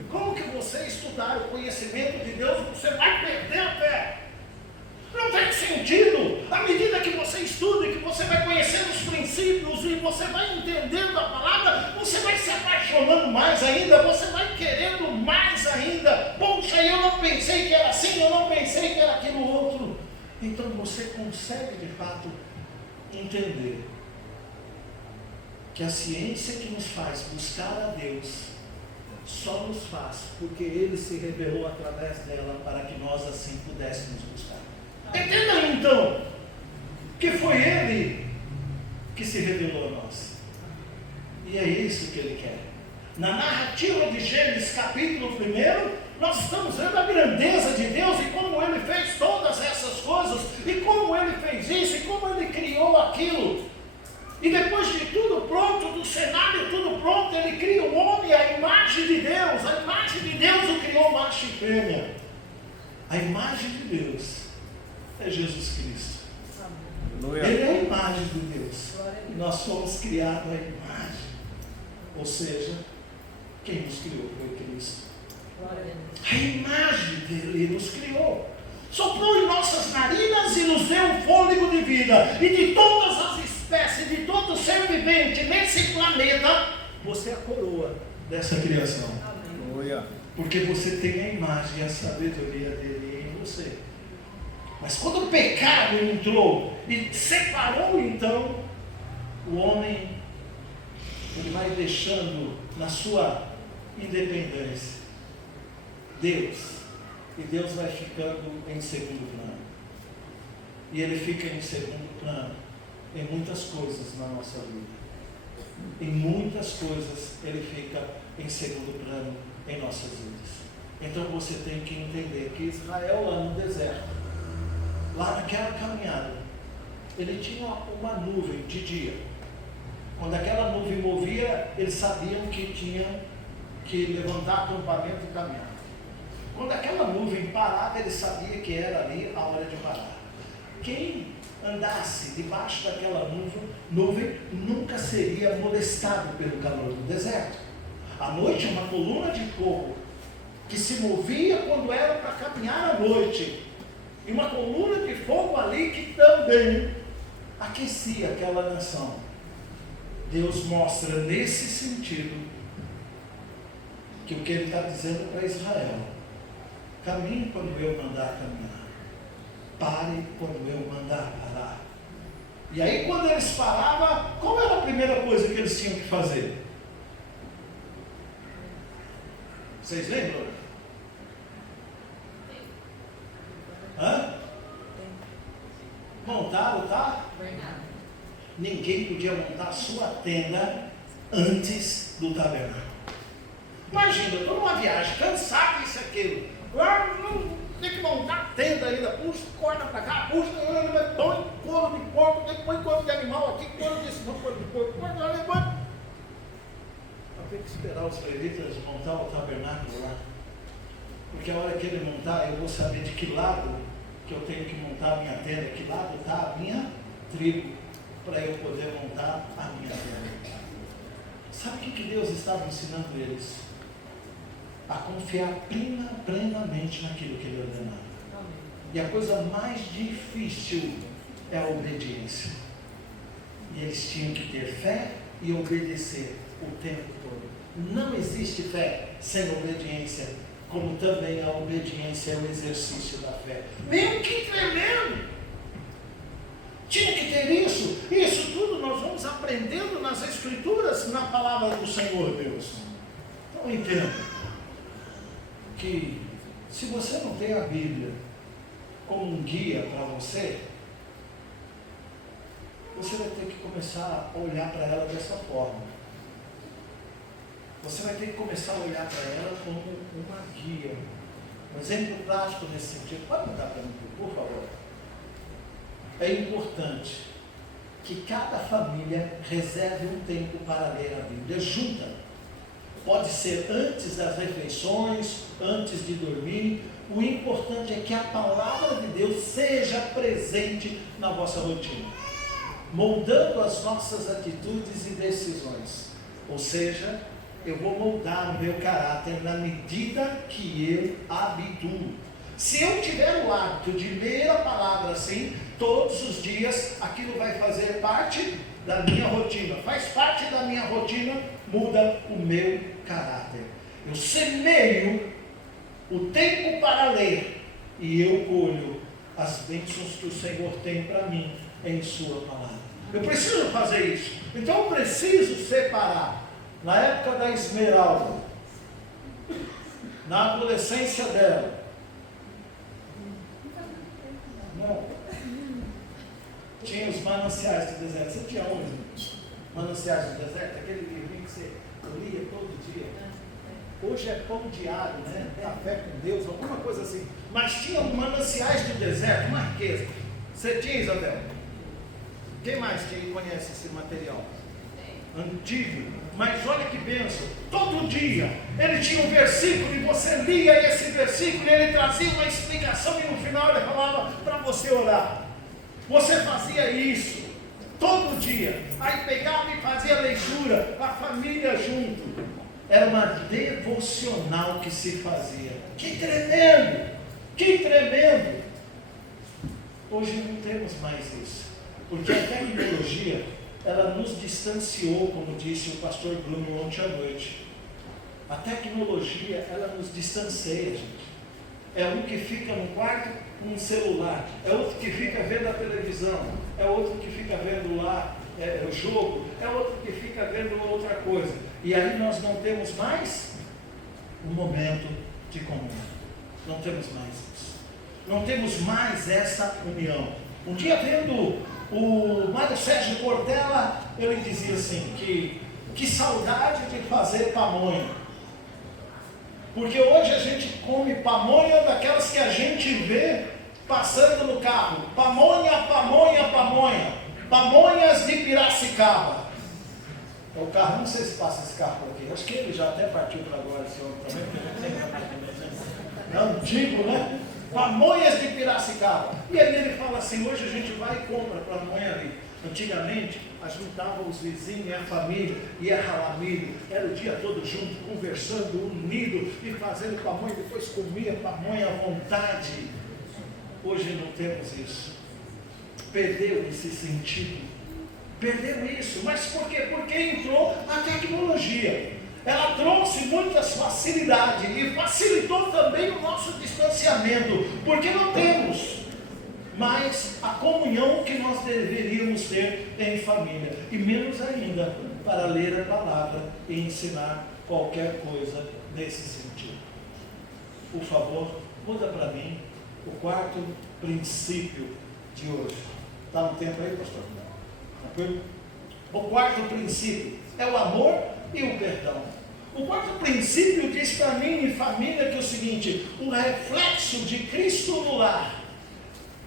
Como que você estudar o conhecimento de Deus, você vai perder a fé. Não tem sentido. À medida que você estuda e que você vai conhecendo os princípios e você vai entendendo a palavra, você vai se apaixonando mais ainda, você vai querendo mais ainda. Poxa, eu não pensei que era assim, eu não pensei que era aquilo outro. Então você consegue de fato entender que a ciência que nos faz buscar a Deus só nos faz porque Ele se revelou através dela para que nós assim pudéssemos buscar. Entenda então que foi Ele que se revelou a nós. E é isso que Ele quer. Na narrativa de Gênesis capítulo 1, nós estamos vendo a grandeza de Deus e como Ele fez todas essas coisas, e como Ele fez isso, e como Ele criou aquilo. E depois de tudo pronto, do cenário tudo pronto, Ele cria o homem, a imagem de Deus. A imagem de Deus o criou macho e fêmea. A imagem de Deus é Jesus Cristo. Ele é a imagem de Deus. E nós fomos criados à imagem. Ou seja, quem nos criou foi Cristo. A imagem dele, Ele nos criou. Soprou em nossas narinas e nos deu um fôlego de vida. E de todas as espécies, de todo ser vivente nesse planeta, você é a coroa dessa criação. Porque você tem a imagem e a sabedoria dele em você. Mas quando o pecado entrou e separou, então, o homem, ele vai deixando na sua independência Deus. E Deus vai ficando em segundo plano. E Ele fica em segundo plano em muitas coisas na nossa vida. Em muitas coisas Ele fica em segundo plano em nossas vidas. Então você tem que entender que Israel lá no deserto, lá naquela caminhada, ele tinha uma nuvem de dia. Quando aquela nuvem movia, eles sabiam que tinham que levantar acampamento e caminhar. Quando aquela nuvem parava, ele sabia que era ali a hora de parar. Quem andasse debaixo daquela nuvem nunca seria molestado pelo calor do deserto. À noite, uma coluna de fogo que se movia quando era para caminhar à noite. E uma coluna de fogo ali que também aquecia aquela nação. Deus mostra nesse sentido que o que Ele está dizendo para Israel: caminhe quando eu mandar caminhar, pare quando eu mandar parar. E aí quando eles paravam, qual era a primeira coisa que eles tinham que fazer? Vocês lembram? Montaram, tá? Ninguém podia montar a sua tenda antes do tabernáculo. Imagina, eu estou numa viagem, cansado disso e aquilo. Tem que montar a tenda ainda, puxa, corta para cá, puxa, põe couro de porco, põe couro de animal aqui, couro disso, não, couro de porco, põe. Eu tenho que esperar os levitas montar o tabernáculo lá. Porque a hora que ele montar, eu vou saber de que lado que eu tenho que montar a minha tenda, que lado está a minha tribo, para eu poder montar a minha tenda. Sabe o que Deus estava ensinando eles? A confiar plenamente naquilo que Ele ordenava. E a coisa mais difícil é a obediência. E eles tinham que ter fé e obedecer o tempo todo. Não existe fé sem obediência, como também a obediência é o exercício da fé. Mesmo que tremendo, tinha que ter isso. Isso tudo nós vamos aprendendo nas Escrituras, na palavra do Senhor Deus. Então entenda que se você não tem a Bíblia como um guia para você, você vai ter que começar a olhar para ela dessa forma. Você vai ter que começar a olhar para ela como uma guia. Um exemplo prático nesse sentido. Pode mudar para mim, por favor? É importante que cada família reserve um tempo para ler a Bíblia junta. Pode ser antes das refeições, antes de dormir. O importante é que a palavra de Deus seja presente na vossa rotina, moldando as nossas atitudes e decisões. Ou seja, eu vou moldar o meu caráter na medida que eu habituo. Se eu tiver o hábito de ler a palavra assim, todos os dias, aquilo vai fazer parte da minha rotina. Faz parte da minha rotina, muda o meu caráter. Eu semeio o tempo para ler e eu colho as bênçãos que o Senhor tem para mim em sua palavra. Eu preciso fazer isso. Então eu preciso separar. Na época da Esmeralda, na adolescência dela, não, tinha os mananciais do deserto. Você tinha onde? Mananciais do deserto, aquele livrinho que você Eu lia todo dia. Hoje é pão diário, né? Café com Deus, alguma coisa assim. Mas tinha um mananciais do deserto, uma riqueza. Você tinha, Isabel? Quem mais conhece esse material? Antigo. Mas olha que bênção. Todo dia ele tinha um versículo e você lia esse versículo e ele trazia uma explicação e no final ele falava para você orar. Você fazia isso todo dia. Aí pegava e fazia a leitura, a família junto. Era uma devocional que se fazia. Que tremendo! Que tremendo! Hoje não temos mais isso. Porque a tecnologia, ela nos distanciou, como disse o pastor Bruno ontem à noite. A tecnologia, ela nos distancia, gente. É um que fica no quarto com um celular, é outro que fica vendo a televisão, é outro que fica vendo lá o jogo, é outro que fica vendo outra coisa. E aí nós não temos mais um momento de comunhão. Não temos mais isso. Não temos mais essa união. Um dia vendo o Mário Sérgio Cortella, ele dizia assim, que saudade de fazer pamonha. Porque hoje a gente come pamonha daquelas que a gente vê passando no carro. Pamonha, pamonha, pamonha. Pamonhas de Piracicaba. O carro, não sei se passa esse carro por aqui. Acho que ele já até partiu para agora, esse homem também. É antigo, né? Pamonhas de Piracicaba. E aí ele fala assim, hoje a gente vai e compra pamonha ali. Antigamente, juntava os vizinhos e a família, ia ralar milho, era o dia todo junto, conversando, unido, e fazendo pamonha, depois comia pamonha à vontade. Hoje não temos isso. Perdeu esse sentido. Perdeu isso. Mas por quê? Porque entrou a tecnologia. Ela trouxe muitas facilidades e facilitou também o nosso distanciamento, porque não temos mais a comunhão que nós deveríamos ter em família, e menos ainda para ler a palavra e ensinar qualquer coisa nesse sentido. Por favor, muda para mim o quarto princípio de hoje. Está no tempo aí, pastor? Tranquilo? O quarto princípio é o amor e o perdão. O quarto princípio diz para mim e família que é o seguinte: o reflexo de Cristo no lar.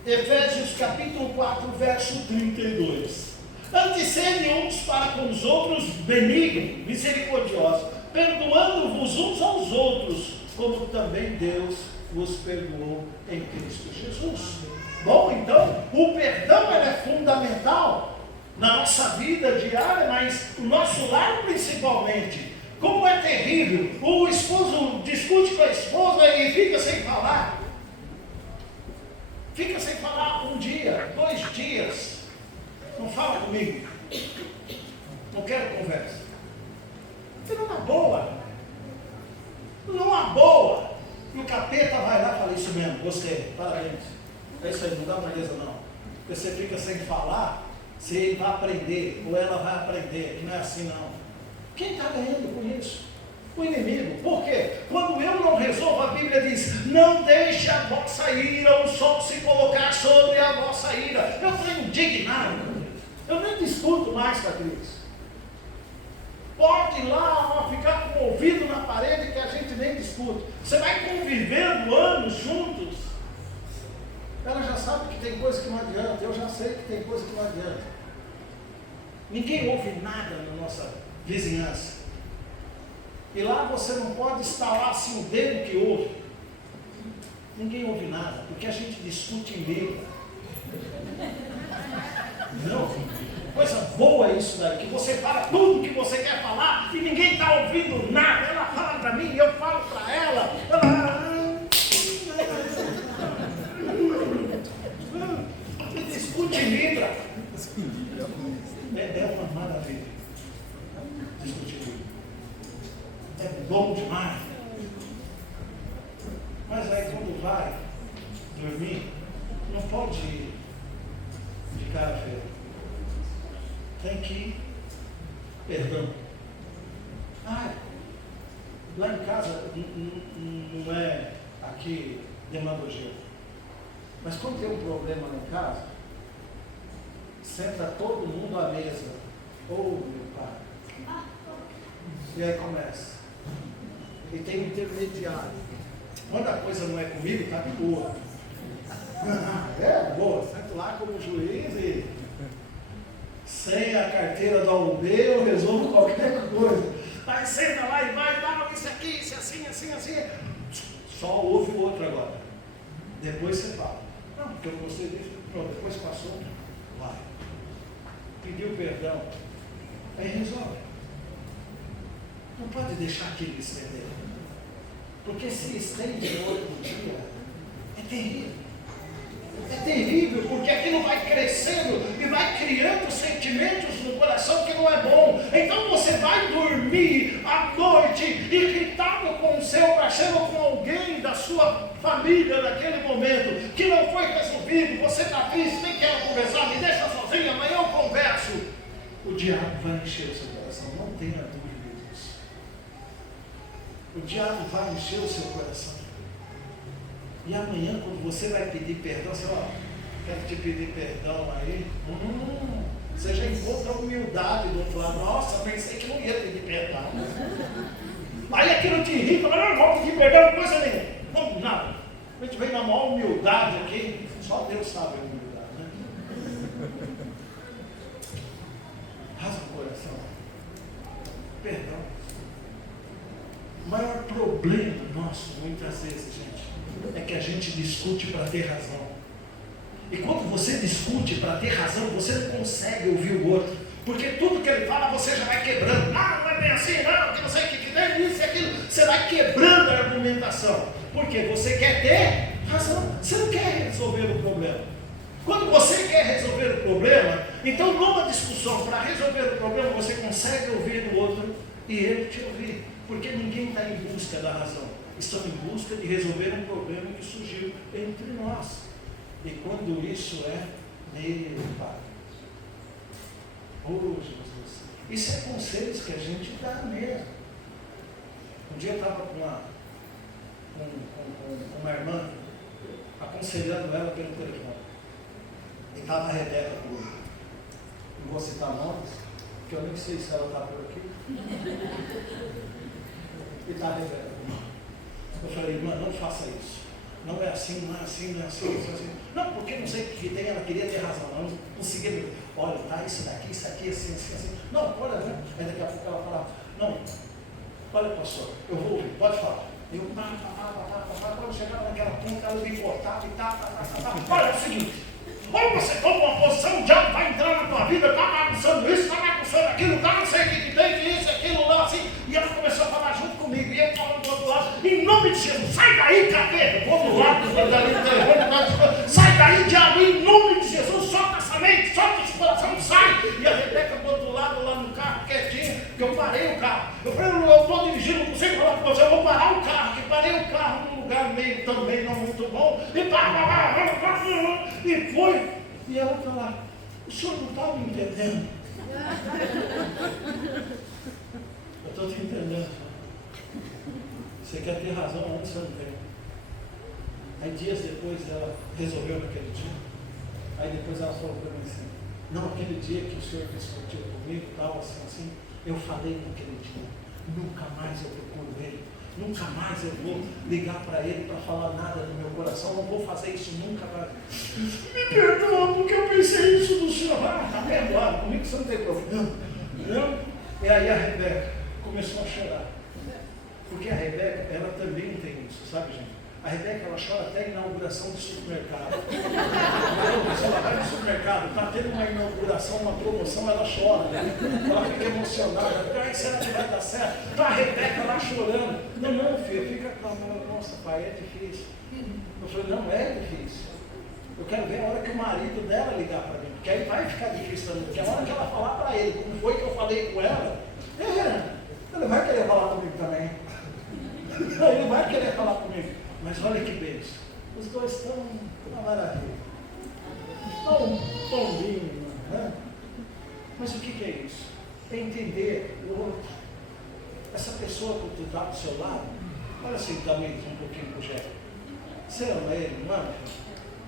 Efésios capítulo 4, verso 32. Antes serem uns para com os outros benignos, misericordiosos, perdoando-vos uns aos outros, como também Deus vos perdoou em Cristo Jesus. Bom, então, o perdão é fundamental na nossa vida diária, mas no nosso lar principalmente. Como é terrível, o esposo discute com a esposa e fica sem falar. Fica sem falar um dia, 2 dias. Não fala comigo. Não quero conversa. Numa boa. Numa boa. E o capeta vai lá e fala, isso mesmo, gostei, parabéns. É isso aí, não dá moleza não. Porque você fica sem falar, você vai aprender, ou ela vai aprender, que não é assim não. Quem está ganhando com isso? O inimigo. Por quê? Quando eu não resolvo, a Bíblia diz, não deixe a vossa ira, o sol se colocar sobre a vossa ira. Eu estou indignado, eu nem discuto mais com a Cris. Pode ir lá ficar com o ouvido na parede que a gente nem discute. Você vai convivendo anos juntos. Ela já sabe que tem coisa que não adianta, eu já sei que tem coisa que não adianta. Ninguém ouve nada na nossa vizinhança. E lá você não pode instalar assim o dedo que ouve. Ninguém ouve nada, porque a gente discute em língua. Não, coisa boa isso daí, que você fala tudo que você quer falar e ninguém está ouvindo nada. Ela fala para mim, eu falo para ela. Discute em Libra. É uma maravilha. Discutir em Libra. É bom demais. Mas aí quando vai dormir, não pode ir de cara feia. Tem que ir. Perdão. Lá em casa não é aqui demagogia. Mas quando tem um problema lá em casa, senta todo mundo à mesa. Oh, meu pai. E aí começa. E tem um intermediário. Quando a coisa não é comigo, está de boa. É, boa. Sento lá como juiz e sem a carteira da OAB eu resolvo qualquer coisa. Aí senta lá e vai, dá isso aqui, isso assim, assim, assim. Só ouve o outro agora. Depois você fala. Não, porque eu gostei disso. Pronto, depois passou, vai. Pediu perdão. Aí resolve. Não pode deixar aquilo estender. Porque se estende no outro dia, é terrível. É terrível, porque aquilo vai crescendo e vai criando sentimentos no coração que não é bom. Então você vai dormir à noite irritado com o seu parceiro ou com alguém da sua família naquele momento, que não foi resolvido, você está triste, nem quer conversar, me deixa sozinho, amanhã eu converso. O diabo vai encher o seu coração, não tenha dúvida disso. O diabo vai encher o seu coração. E amanhã, quando você vai pedir perdão, você fala, quero te pedir perdão aí. Você já encontra humildade do outro lado. Nossa, pensei que não ia pedir perdão. Aí aquilo te irrita, mas não vou pedir perdão, coisa nenhuma. Não, nada. A gente vem na maior humildade aqui. Só Deus sabe a humildade, né? Rasga o coração. Perdão. O maior problema nosso, muitas vezes, gente, é que a gente discute para ter razão. E quando você discute para ter razão, você não consegue ouvir o outro. Porque tudo que ele fala, você já vai quebrando. Ah, não é bem assim, não, que não sei o que tem, isso e aquilo. Você vai quebrando a argumentação. Porque você quer ter razão. Você não quer resolver o problema. Quando você quer resolver o problema, então numa discussão, para resolver o problema, você consegue ouvir o outro e ele te ouvir. Porque ninguém está em busca da razão. Estão em busca de resolver um problema que surgiu entre nós. E quando isso é nele, Pai. Oh, Jesus. Isso é conselhos que a gente dá mesmo. Um dia eu estava com uma irmã, aconselhando ela pelo telefone. E estava a Rebeca comigo. Não vou citar nomes, porque eu nem sei se ela está por aqui. E está a Rebeca. Eu falei, irmã, não faça isso. Não é assim, não é assim, não é assim, não é assim. Não, porque não sei o que tem, ela queria ter razão. Não conseguia. Olha, tá, isso daqui, isso aqui, assim, assim, assim. Não, olha, né? Aí daqui a pouco ela falava, não, olha, pastor, eu vou ouvir, pode falar. Eu, quando chegava naquela ponta, ela me cortava e Olha, é o seguinte, ou você toma uma posição, o diabo vai entrar na tua vida, tá bagunçando isso, tá bagunçando aquilo, tá não sei o que tem, que isso, aquilo lá, assim. E ela começou a falar junto comigo, e eu falando do outro lado, em nome de Jesus, sai daí, capeta, vou do lado, dali no telefone, sai daí, diabo, em nome de Jesus, solta essa mente, solta esse coração, sai. E a Rebeca do outro lado, lá no carro, quietinha, que eu parei o carro. Eu falei, eu estou dirigindo, não consigo falar com você, eu vou parar o carro, que parei o carro num lugar meio também não muito bom, e foi. E ela está lá, o senhor não está me entendendo? Eu estou te entendendo. Você quer ter razão onde você não tem. Aí dias depois ela resolveu naquele dia. Aí depois ela falou para mim assim, não, aquele dia que o senhor discutiu comigo, tal, assim, assim, eu falei naquele dia, nunca mais eu procuro ele, nunca mais eu vou ligar para ele para falar nada do meu coração, não vou fazer isso nunca mais. Me perdoa, porque eu pensei isso do senhor. Ah, está perdoado, comigo você não tem problema. Não? E aí a Rebeca começou a chorar. Porque a Rebeca, ela também tem isso, sabe, gente? A Rebeca, ela chora até a inauguração do supermercado. Se ela vai no supermercado, está tendo uma inauguração, uma promoção, ela chora. Ela fica emocionada. Ai, será que vai dar certo? Está a Rebeca lá chorando. Não, filha, fica calma. Nossa, pai, é difícil. Eu falei, não é difícil. Eu quero ver a hora que o marido dela ligar para mim. Porque aí vai ficar difícil também. Porque a hora que ela falar para ele, como foi que eu falei com ela, ele vai querer falar comigo também. Ele vai querer falar comigo. Mas olha que beijo. Os dois estão uma maravilha. Estão tombinhos, né? Mas o que é isso? É entender o outro. Essa pessoa que tu está do seu lado, olha assim também um pouquinho pro Jé. Você ama ele, não ama?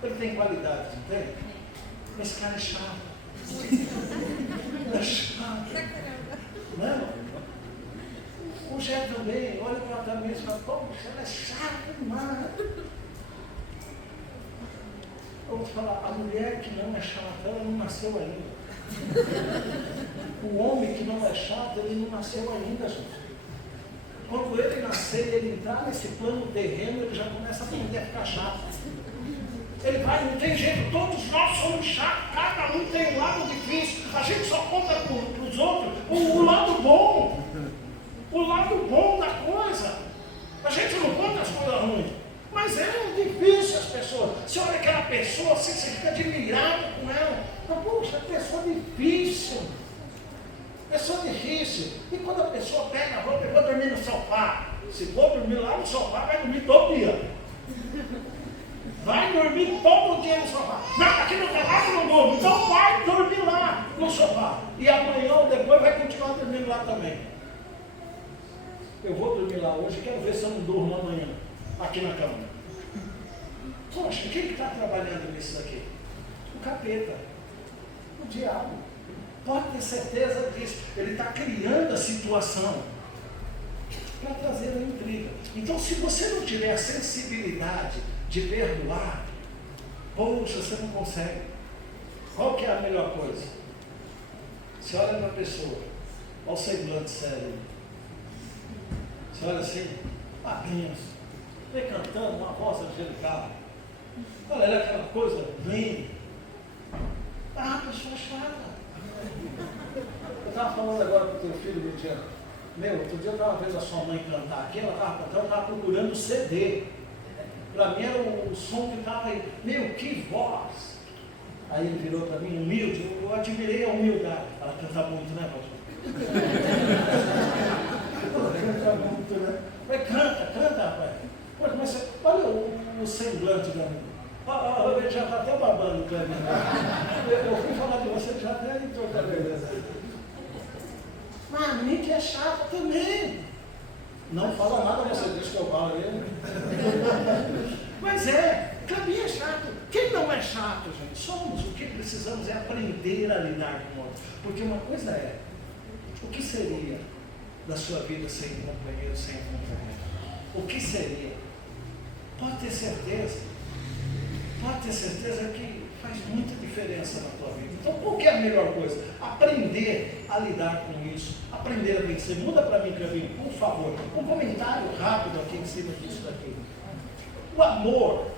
Ele tem qualidade, não tem? Mas esse cara é chato. É chato. Não é? O Jé também, olha para ela também e fala, poxa, ela é chata demais. Eu vou falar, a mulher que não é chata, ela não nasceu ainda. O homem que não é chato, ele não nasceu ainda, gente. Quando ele nascer, ele entrar nesse plano terreno, ele já começa a aprender a ficar chato. Ele vai, não tem jeito, todos nós somos chatos, cada um tem um lado difícil, a gente só conta para os outros o lado bom. O lado bom da coisa. A gente não conta as coisas ruins. Mas é difícil as pessoas. Você olha aquela pessoa assim, você fica admirado com ela. Mas, puxa, pessoa difícil. Pessoa difícil. E quando a pessoa pega a roupa e vai dormir no sofá. Se for dormir lá no sofá, vai dormir todo dia. Vai dormir todo dia no sofá. Não, aqui no trabalho não durmo. Então vai dormir lá no sofá. E amanhã ou depois vai continuar dormindo lá também. Eu vou dormir lá hoje, quero ver se eu não durmo amanhã, aqui na cama. Poxa, quem está trabalhando nisso aqui? O capeta, o diabo. Pode ter certeza disso. Ele está criando a situação para trazer a intriga. Então, se você não tiver a sensibilidade de perdoar, poxa, você não consegue. Qual que é a melhor coisa? Você olha para a pessoa, olha o semblante sério. Você olha assim, benção, vem cantando uma voz angelical. Olha aquela coisa, vem. Pessoa chata. Eu estava falando agora para o teu filho, me dizendo, outro dia eu estava vendo a sua mãe cantar aqui, ela estava cantando, eu estava procurando o CD. Para mim era o som que estava aí, que voz. Aí ele virou para mim, humilde, eu admirei a humildade. Ela canta muito, né, pastor? Canta muito, né? Mas canta, rapaz. Pô, mas olha o semblante da menina. Ele já está até babando para mim. Eu fui falar de você, já até entrou também. Mas a menina que é chata também. Não fala nada, você diz que eu falo aí. Mas Clebinho é chato. Quem não é chato, gente? Somos. O que precisamos é aprender a lidar com o outro. Porque uma coisa é, o que seria da sua vida sem companheiro, sem companheiro? O que seria? Pode ter certeza que faz muita diferença na tua vida. Então, qual que é a melhor coisa? Aprender a lidar com isso, aprender a vencer. Muda para mim, Clebinho, por favor, um comentário rápido aqui em cima disso daqui. O amor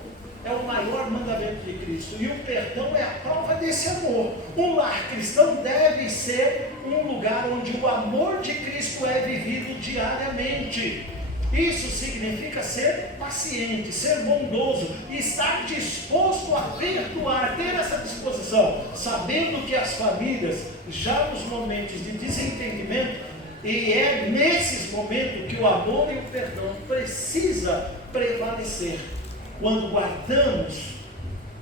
é o maior mandamento de Cristo e o perdão é a prova desse amor. Um lar cristão deve ser um lugar onde o amor de Cristo é vivido diariamente. Isso significa ser paciente, ser bondoso, estar disposto a perdoar, ter essa disposição, sabendo que as famílias, já nos momentos de desentendimento, e é nesses momentos que o amor e o perdão precisa prevalecer. Quando guardamos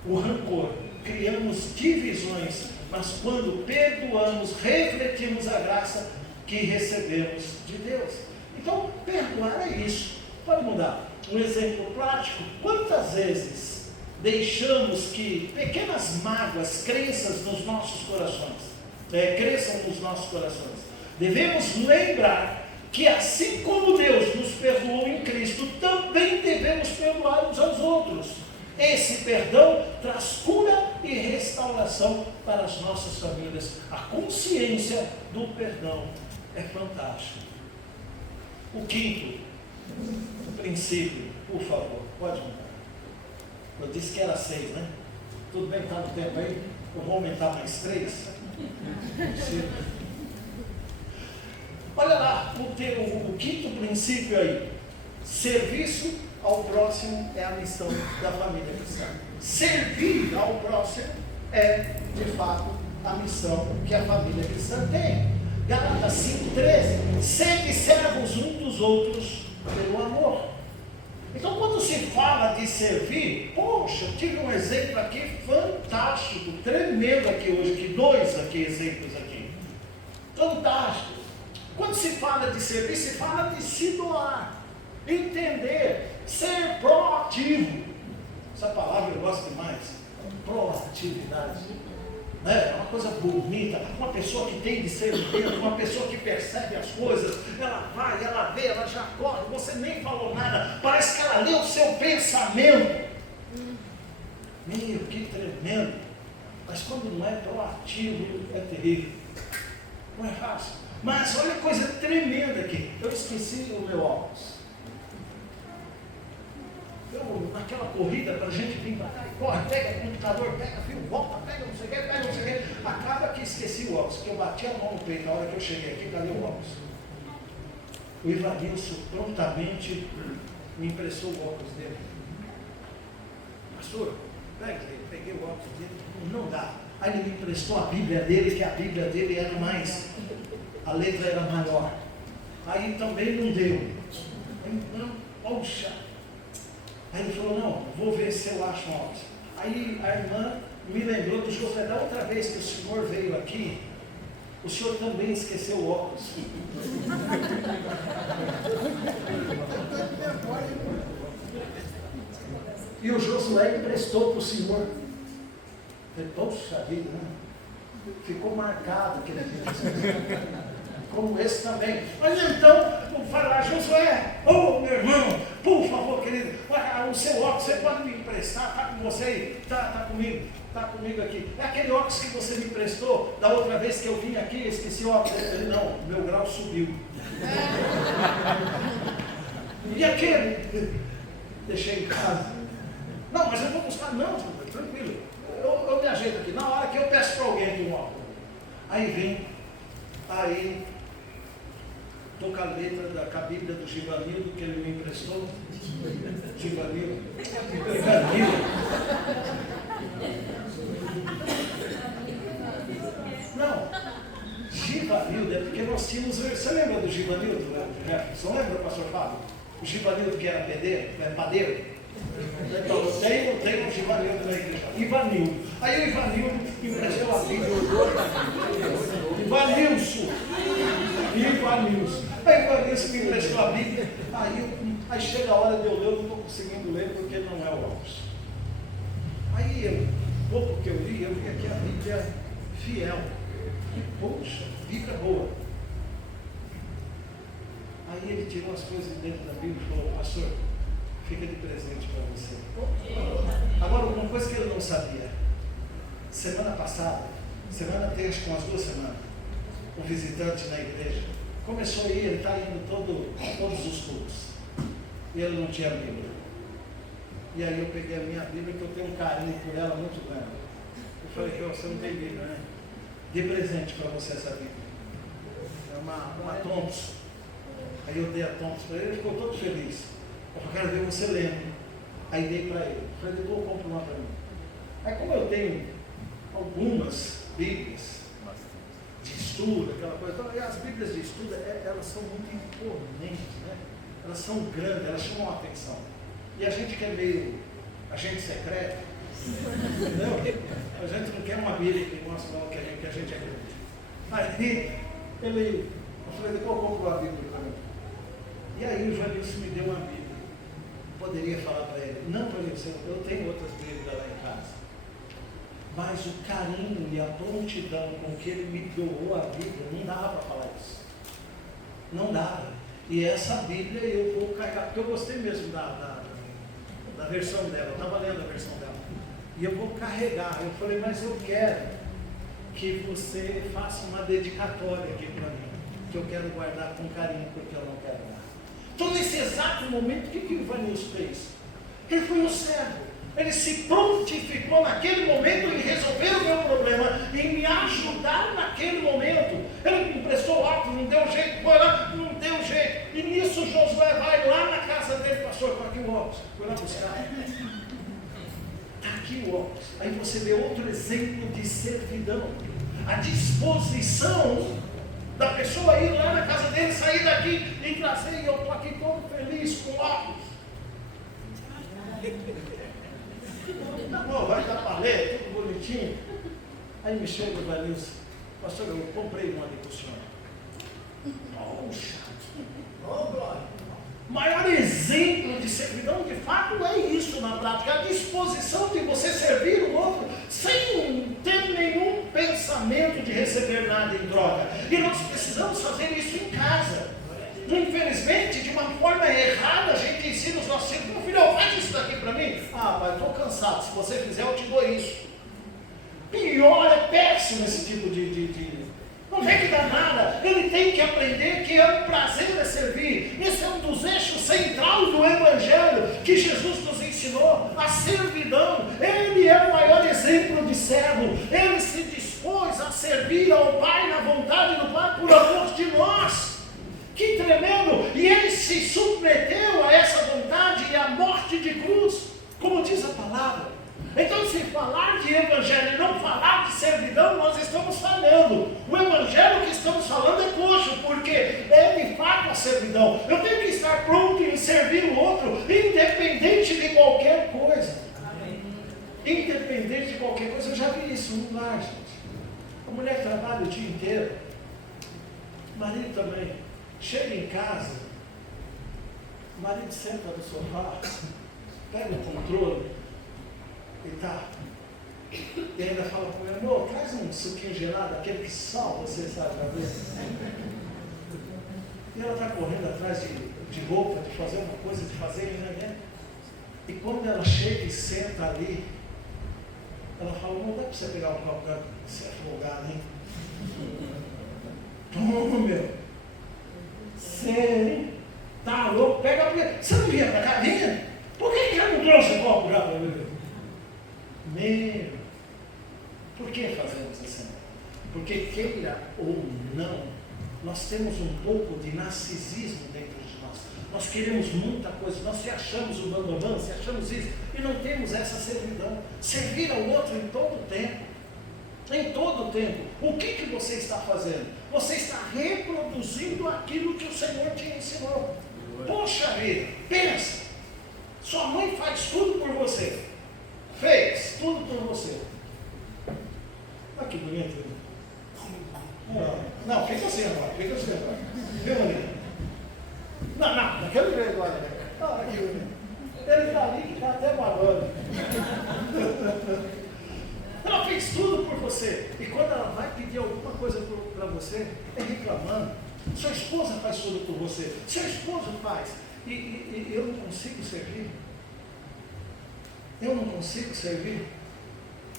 o rancor, criamos divisões, mas quando perdoamos, refletimos a graça que recebemos de Deus. Então, perdoar é isso. Pode mudar. Um exemplo prático: quantas vezes deixamos que pequenas mágoas cresçam nos nossos corações? Devemos lembrar que assim como Deus nos perdoou em Cristo, também devemos perdoar uns aos outros. Esse perdão traz cura e restauração para as nossas famílias. A consciência do perdão é fantástica. O quinto princípio, por favor, pode mudar. Eu disse que era 6, né? Tudo bem, está no tempo aí? Eu vou aumentar mais 3. Olha lá, o quinto princípio aí. Serviço ao próximo é a missão da família cristã. Servir ao próximo é, de fato, a missão que a família cristã tem. Gálatas 5,13, sede servos uns dos outros pelo amor. Então, quando se fala de servir, poxa, eu tive um exemplo aqui fantástico, tremendo aqui hoje, que 2 exemplos aqui, fantástico. Quando se fala de servir, se fala de se doar, entender, ser proativo. Essa palavra eu gosto demais, proatividade. né? Uma coisa bonita, uma pessoa que tem discernimento, uma pessoa que percebe as coisas, ela vai, ela vê, ela já corre, você nem falou nada, parece que ela leu o seu pensamento. Meu, que tremendo. Mas quando não é proativo, é terrível. Não é fácil. Mas olha a coisa tremenda aqui. Eu esqueci o meu óculos. Naquela corrida para a gente vir para cá, corre, pega o computador, pega fio, volta, pega não sei o que, pega não sei o que. Acaba que esqueci o óculos, porque eu bati a mão no peito na hora que eu cheguei aqui, cadê o óculos? O Ivanilson prontamente me emprestou o óculos dele. Pastor, peguei o óculos dele, não dá. Aí ele me emprestou a Bíblia dele, que a Bíblia dele era mais, a letra era maior. Aí também não deu. Então, poxa. Aí ele falou, não, vou ver se eu acho um óculos. Aí a irmã me lembrou do Josué, da outra vez que o senhor veio aqui, o senhor também esqueceu o óculos. E o Josué emprestou para o senhor. Eu falei, poxa vida, né? Ficou marcado aquele dia. Como esse também. Mas então, vai lá, Josué, meu irmão, por favor, querido, o seu óculos, você pode me emprestar? Está com você aí? Está comigo aqui. É aquele óculos que você me emprestou da outra vez que eu vim aqui, esqueci o óculos. Ele, não, meu grau subiu. E aquele? Deixei em casa. Não, mas eu vou buscar. Não, tranquilo. Eu me ajeito aqui. Na hora que eu peço para alguém aqui um óculos. Aí vem, estou com a letra com a Bíblia do Givanildo que ele me emprestou. Givanildo. Não, Givanildo é porque nós tínhamos. Você lembra do Givanildo? Você lembra, pastor Fábio? O Givanildo que era padeiro? Então, eu tenho um Givanildo na igreja. Ivanildo. Aí o Ivanildo emprestou a Bíblia. Ivanilson. Aí o Ivanilson me emprestou a Bíblia. Aí chega a hora de eu ler, eu não estou conseguindo ler porque não é o óculos. Aí pouco que eu vi aqui a Bíblia fiel. Poxa, Bíblia boa. Aí ele tirou as coisas de dentro da Bíblia e falou, pastor, fica de presente para você. Agora, uma coisa que ele não sabia. Semana passada, tem acho que umas 2 semanas, um visitante na igreja começou a ir, ele está indo todos os cultos. E ele não tinha Bíblia. E aí eu peguei a minha Bíblia, que eu tenho um carinho por ela muito grande. Eu falei que você não tem Bíblia, né? Dê presente para você essa Bíblia. É uma Thompson. Aí eu dei a Thompson para ele, ele ficou todo feliz. Eu quero ver você lendo. Aí dei para ele. Falei, depois compra uma para mim. Aí como eu tenho algumas Bíblias de estudo, aquela coisa, então, as Bíblias de estudo, elas são muito imponentes, né? Elas são grandes, elas chamam a atenção. E a gente que é meio agente secreto, entendeu? A gente não quer uma Bíblia que mostra que a gente é grande. Aí eu falei, depois eu compro uma Bíblia para mim. E aí o Janilson me deu uma Bíblia. Poderia falar para ele, não, eu tenho outras Bíblias lá em casa. Mas o carinho e a prontidão com que ele me doou a Bíblia, não dava para falar isso. Não dava. E essa Bíblia eu vou carregar, porque eu gostei mesmo da versão dela, eu estava lendo a versão dela. E eu vou carregar. Eu falei, mas eu quero que você faça uma dedicatória aqui para mim, que eu quero guardar com carinho, porque eu não quero dar. Então, nesse exato momento, o que o Ivanilson fez? Ele foi um servo. Ele se prontificou naquele momento em resolver o meu problema, em me ajudar naquele momento. Ele me emprestou o óculos, não deu jeito, foi lá, não deu jeito. E nisso Josué vai lá na casa dele, pastor, está aqui o óculos, foi lá buscar. Está aqui o óculos. Aí você vê outro exemplo de servidão. A disposição da pessoa ir lá na casa dele, sair daqui e trazer, e eu estou aqui todo feliz com óculos. Tá bom, vai dar para ler, tudo bonitinho. Aí me chega o Vanilson, pastor, eu comprei uma ali para o senhor. Poxa, glória. Maior exemplo de servidão, de fato, é isso na prática, a disposição de você servir o outro sem ter nenhum receber nada em troca. E nós precisamos fazer isso em casa. Infelizmente, de uma forma errada, a gente ensina os nossos filhos: meu filho, faz isso daqui para mim. Ah, pai, estou cansado, se você fizer eu te dou isso. Pior, é péssimo esse tipo de... Não tem que dar nada. Ele tem que aprender que é um prazer é servir. Esse é um dos eixos centrais do Evangelho que Jesus nos ensinou, a servidão. Ele é o maior exemplo de servo. Ele se dispôs a servir ao Pai na vontade do Pai por amor de nós. Que tremendo! E ele se submeteu a essa vontade e à morte de cruz, como diz a palavra. Então, se falar de evangelho e não falar de servidão, nós estamos falhando. O evangelho que estamos falando é coxo, porque é de fato a servidão. Eu tenho que estar pronto em servir o outro, independente de qualquer coisa. Independente de qualquer coisa. Eu já vi isso no lar, gente. A mulher trabalha o dia inteiro, o marido também. Chega em casa, o marido senta no sofá, pega o controle e tá. E ainda fala com ele: amor, traz um suquinho gelado, aquele que só você sabe fazer. E ela está correndo atrás de roupa, de fazer uma coisa, de fazer, né? E quando ela chega e senta ali, ela fala: não dá para você pegar um copo para se afogar, hein? Toma, meu. Você tá louco? Pega a... Você não vinha para cá? Vinha? Por que ela não trouxe o copo já para beber? Meu, por que fazemos assim? Porque, queira ou não, nós temos um pouco de narcisismo dentro de nós. Nós queremos muita coisa, nós se achamos o bambambam, se achamos isso, e não temos essa servidão. Servir ao outro em todo o tempo. Em todo o tempo. O que você está fazendo? Você está reproduzindo aquilo que o Senhor te ensinou. Poxa vida, pensa. Sua mãe faz tudo por você. Fez tudo por você. Olha que bonito. Não, fica assim agora. Fica assim agora. Viu, bonito? Não quero ver agora. Olha que bonito. Ele está ali que está até babando. Ela fez tudo por você. E quando ela vai pedir alguma coisa para você, é reclamando. Sua esposa faz tudo por você. Seu esposo faz. E eu não consigo servir. Eu não consigo servir?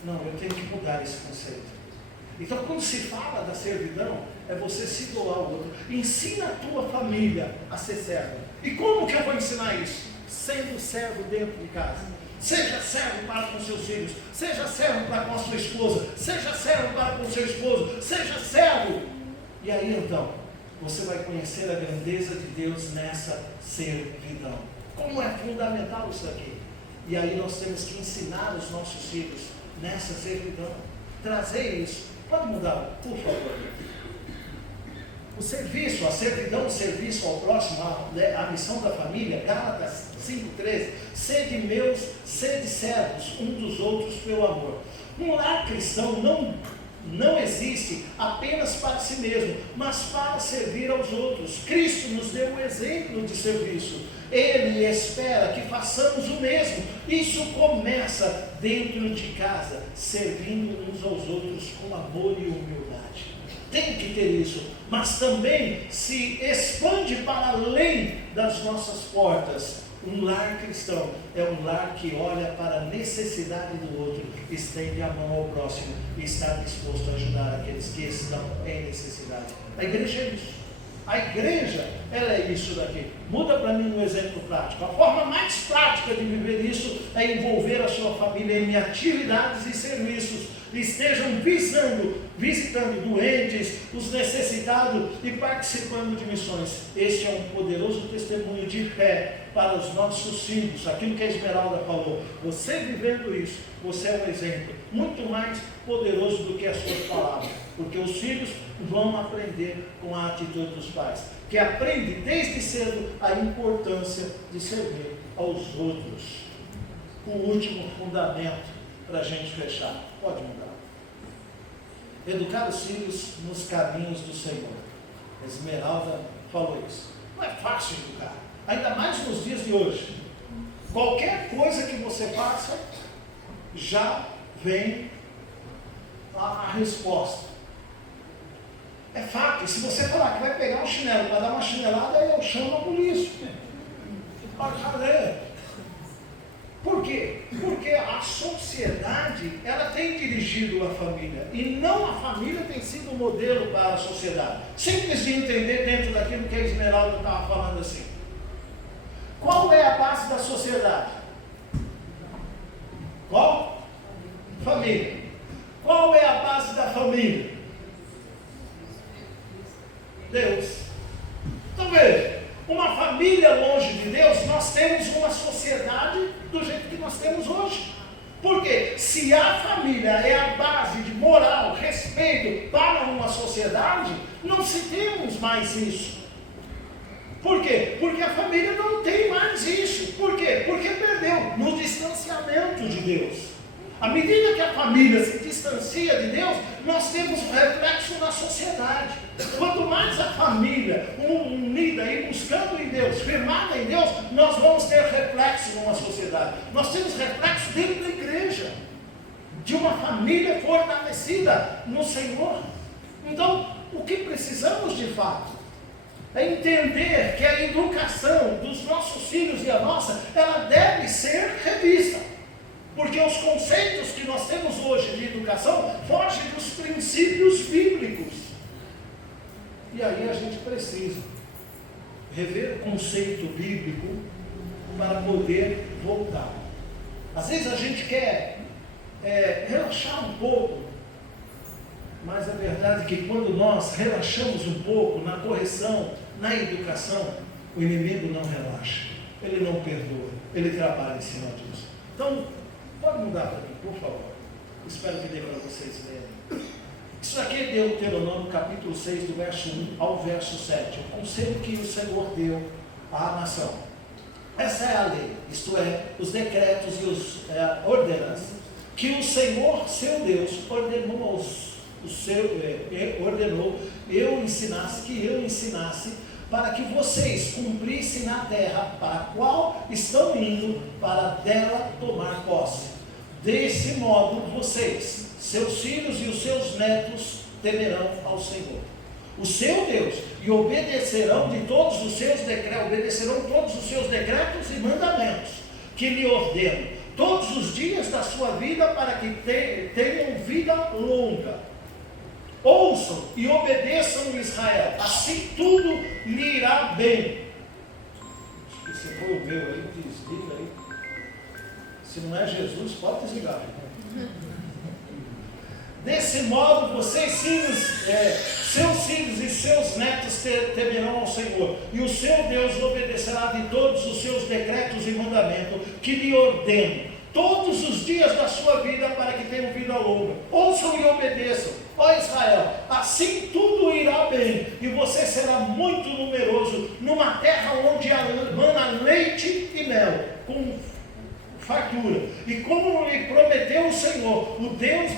Não, eu tenho que mudar esse conceito. Então, quando se fala da servidão, é você se doar ao outro. Ensina a tua família a ser servo. E como que eu vou ensinar isso? Sendo servo dentro de casa. Seja servo para com seus filhos, seja servo para com a sua esposa, seja servo para com o seu esposo, seja servo. E aí então, você vai conhecer a grandeza de Deus nessa servidão. Como é fundamental isso aqui. E aí nós temos que ensinar os nossos filhos nessa servidão. Trazer isso. Pode mudar, por favor. O serviço, a servidão, o serviço ao próximo, a missão da família, Gálatas 5,13, sede meus, sede servos, um dos outros pelo amor. Um lar cristão não existe apenas para si mesmo, mas para servir aos outros. Cristo nos deu um exemplo de serviço. Ele espera que façamos o mesmo. Isso começa dentro de casa, servindo uns aos outros com amor e humildade. Tem que ter isso, mas também se expande para além das nossas portas. Um lar cristão é um lar que olha para a necessidade do outro, estende a mão ao próximo e está disposto a ajudar aqueles que estão em necessidade. A igreja é isso. A igreja, ela é isso daqui. Muda para mim um exemplo prático. A forma mais prática de viver isso é envolver a sua família em atividades e serviços. Estejam visitando doentes, os necessitados e participando de missões. Este é um poderoso testemunho de fé para os nossos filhos. Aquilo que a Esmeralda falou. Você vivendo isso, você é um exemplo muito mais poderoso do que as suas palavras. Porque os filhos vão aprender com a atitude dos pais, que aprende desde cedo a importância de servir aos outros. O último fundamento para a gente fechar. Pode mudar. Educar os filhos nos caminhos do Senhor. A Esmeralda falou isso. Não é fácil educar, ainda mais nos dias de hoje. Qualquer coisa que você faça, já vem a resposta. É fato. E se você falar que vai pegar um chinelo para dar uma chinelada, eu chamo a polícia. Pode fazer. Por quê? Porque a sociedade, ela tem dirigido a família. E não a família tem sido o modelo para a sociedade. Simples de entender dentro daquilo que a Esmeralda estava falando assim. Qual é a base da sociedade? Qual? Família. Qual é a base da família? Deus. Então veja, uma família longe de Deus, nós temos uma sociedade do jeito que nós temos hoje. Porque se a família é a base de moral, respeito para uma sociedade, não se temos mais isso. Por quê? Porque a família não tem mais isso. Por quê? Porque perdeu no distanciamento de Deus. À medida que a família se distancia de Deus, nós temos um reflexo na sociedade. Quanto mais a família unida e buscando em Deus, firmada em Deus, nós vamos ter reflexo numa sociedade. Nós temos reflexo dentro da igreja, de uma família fortalecida no Senhor. Então, o que precisamos de fato é entender que a educação dos nossos filhos e a nossa, ela deve ser revista. Porque os conceitos que nós temos hoje de educação fogem dos princípios bíblicos. E aí a gente precisa rever o conceito bíblico para poder voltar. Às vezes a gente quer relaxar um pouco, mas a verdade é que quando nós relaxamos um pouco na correção, na educação, o inimigo não relaxa, ele não perdoa, ele trabalha em cima disso. Então, pode mudar para mim, por favor. Espero que dê para vocês lerem. Isso aqui é Deuteronômio capítulo 6, do verso 1 ao verso 7. O conselho que o Senhor deu à nação. Essa é a lei, isto é, os decretos e os ordenanças que o Senhor, seu Deus, ordenou que eu ensinasse, para que vocês cumprissem na terra para a qual estão indo, para dela tomar posse. Desse modo, vocês, seus filhos e os seus netos temerão ao Senhor, o seu Deus, e obedecerão todos os seus decretos e mandamentos que lhe ordeno, todos os dias da sua vida, para que tenham vida longa. Ouçam e obedeçam Israel, assim tudo lhe irá bem. Se você for o meu aí, desliga aí. Se não é Jesus, pode desligar. Desse modo, seus filhos e seus netos temerão ao Senhor, e o seu Deus obedecerá de todos os seus decretos e mandamentos que lhe ordeno, todos os dias da sua vida, para que tenham vida longa. Ouçam e obedeçam, ó Israel, assim tudo irá bem, e você será muito numeroso, numa terra onde mana leite e mel, com fartura, e como lhe prometeu o Senhor, o Deus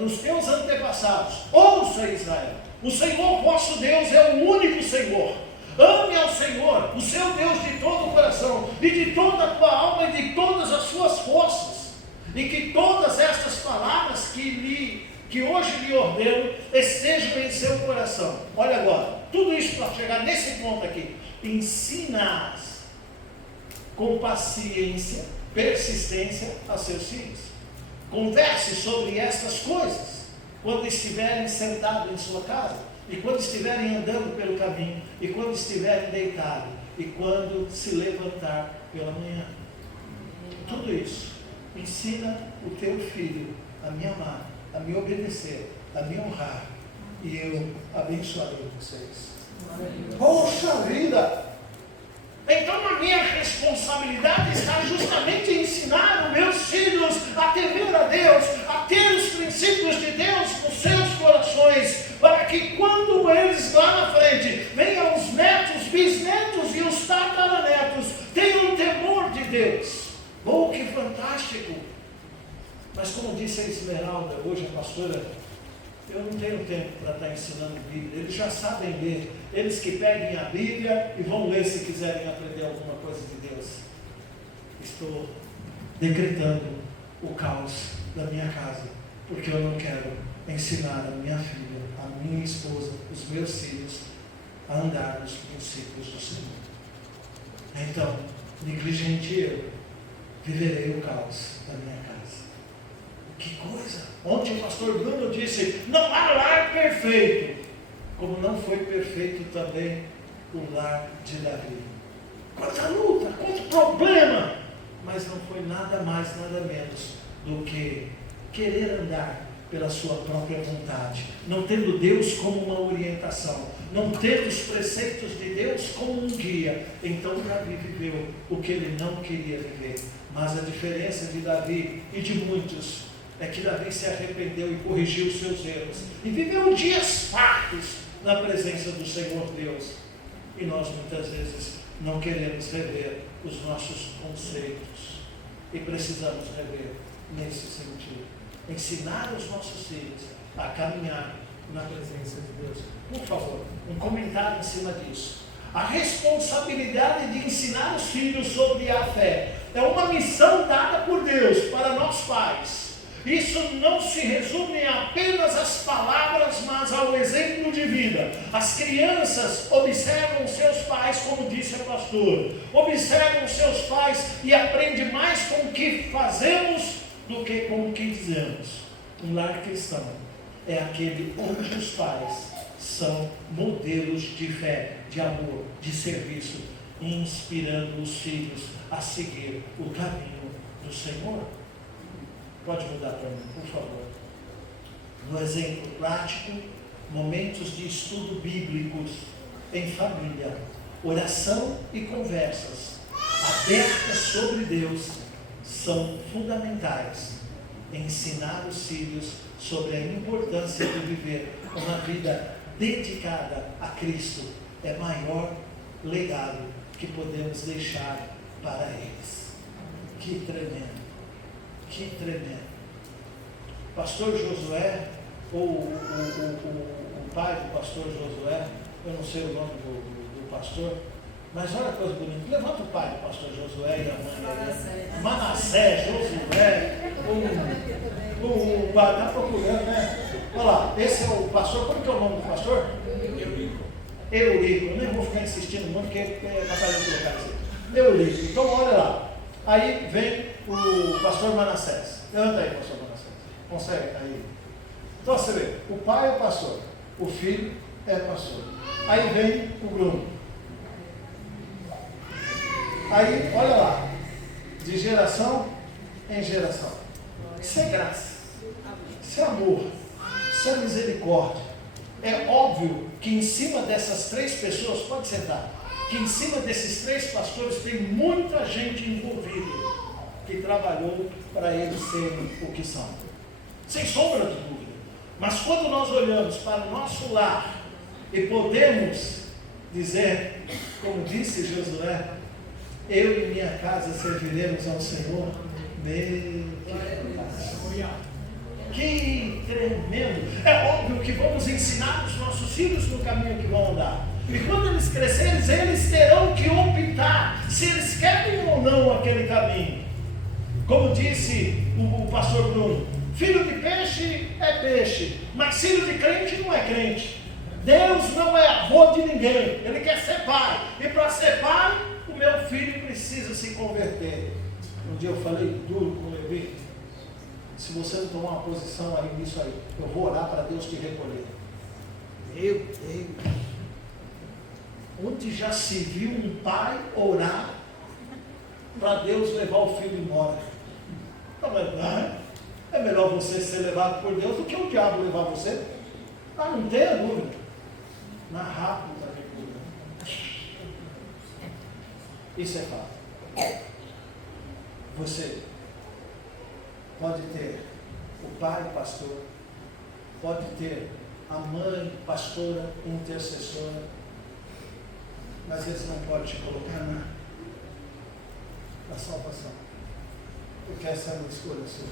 dos teus antepassados. Ouça, Israel, o Senhor vosso Deus é o único Senhor. Ame ao Senhor, o seu Deus, de todo o coração, e de toda a tua alma, e de todas as suas forças, e que todas estas palavras que hoje lhe ordeno estejam em seu coração. Olha agora, tudo isso para chegar nesse ponto aqui. Ensina-as com paciência, persistência a seus filhos. Converse sobre estas coisas quando estiverem sentados em sua casa, e quando estiverem andando pelo caminho, e quando estiverem deitados, e quando se levantar pela manhã. Tudo isso ensina o teu filho a me amar, a me obedecer, a me honrar, e eu abençoarei vocês. Poxa vida! Então a minha responsabilidade está justamente em ensinar os meus filhos a temer a Deus, a ter os princípios de Deus nos seus corações, para que quando eles lá na frente venham os netos, bisnetos e os tataranetos, tenham temor de Deus. Oh, que fantástico! Mas como disse a Esmeralda, hoje a pastora, eu não tenho tempo para estar ensinando Bíblia. Eles já sabem ler. Eles que peguem a Bíblia e vão ler se quiserem aprender alguma coisa de Deus. Estou decretando o caos da minha casa. porque eu não quero ensinar a minha filha, a minha esposa, os meus filhos a andar nos princípios do Senhor. Então, negligente eu, viverei o caos da minha casa. Que coisa! Ontem o pastor Bruno disse, não há lar perfeito, como não foi perfeito também o lar de Davi. Quanta luta, quanto problema, mas não foi nada mais, nada menos do que querer andar pela sua própria vontade, não tendo Deus como uma orientação, não tendo os preceitos de Deus como um guia. Então Davi viveu o que ele não queria viver. Mas a diferença de Davi e de muitos é que Davi se arrependeu e corrigiu os seus erros e viveu dias fartos na presença do Senhor Deus. E nós muitas vezes não queremos rever os nossos conceitos e precisamos rever nesse sentido. Ensinar os nossos filhos a caminhar na presença de Deus. Por favor, um comentário em cima disso. A responsabilidade de ensinar os filhos sobre a fé é uma missão dada por Deus para nós pais. Isso não se resume apenas às palavras, mas ao exemplo de vida. As crianças observam seus pais, como disse o pastor, observam seus pais e aprendem mais com o que fazemos do que com o que dizemos. Um lar cristão é aquele onde os pais são modelos de fé, de amor, de serviço, inspirando os filhos a seguir o caminho do Senhor. Pode mudar para mim, por favor. No exemplo prático, momentos de estudo bíblicos em família, oração e conversas abertas sobre Deus são fundamentais em ensinar os filhos sobre a importância de viver uma vida dedicada a Cristo. É o maior legado que podemos deixar para eles. Que tremendo, que tremendo. Pastor Josué, ou o pai do pastor Josué, eu não sei o nome do pastor, mas olha que coisa bonita. Levanta o pai do pastor Josué e a mãe. Manassés, Josué, o pai está procurando, né? Olha lá, esse é o pastor, como que é o nome do pastor? Eurico. Eu nem vou ficar insistindo muito, porque é capaz de colocar isso. Eurico. Então olha lá. Aí vem o pastor Manassés. Levanta aí, pastor Manassés. Consegue? Aí. Então você vê, o pai é pastor, o filho é pastor. Aí vem o Bruno. Aí, olha lá, de geração em geração. Isso é graça, isso é amor, isso é misericórdia. É óbvio que em cima dessas três pessoas, pode sentar, que em cima desses três pastores tem muita gente envolvida, que trabalhou para eles serem o que são. Sem sombra de dúvida. Mas quando nós olhamos para o nosso lar e podemos dizer, como disse Josué, eu e minha casa serviremos ao Senhor. Que tremendo! É óbvio que vamos ensinar os nossos filhos no caminho que vão andar. E quando eles crescerem, eles terão que optar se eles querem ou não aquele caminho. Como disse o pastor Bruno, filho de peixe é peixe, mas filho de crente não é crente. Deus não é avô de ninguém, Ele quer ser pai. E para ser pai, o meu filho precisa se converter. Um dia eu falei duro com o Levi, se você não tomar uma posição aí nisso aí, eu vou orar para Deus te recolher. Meu Deus! Onde já se viu um pai orar para Deus levar o filho embora? É melhor você ser levado por Deus do que o diabo levar você. Não tenha dúvida. Na rápida recura. Isso é fato. Você pode ter o pai pastor, pode ter a mãe pastora intercessora, mas eles não podem te colocar na salvação, porque essa é uma escolha sua.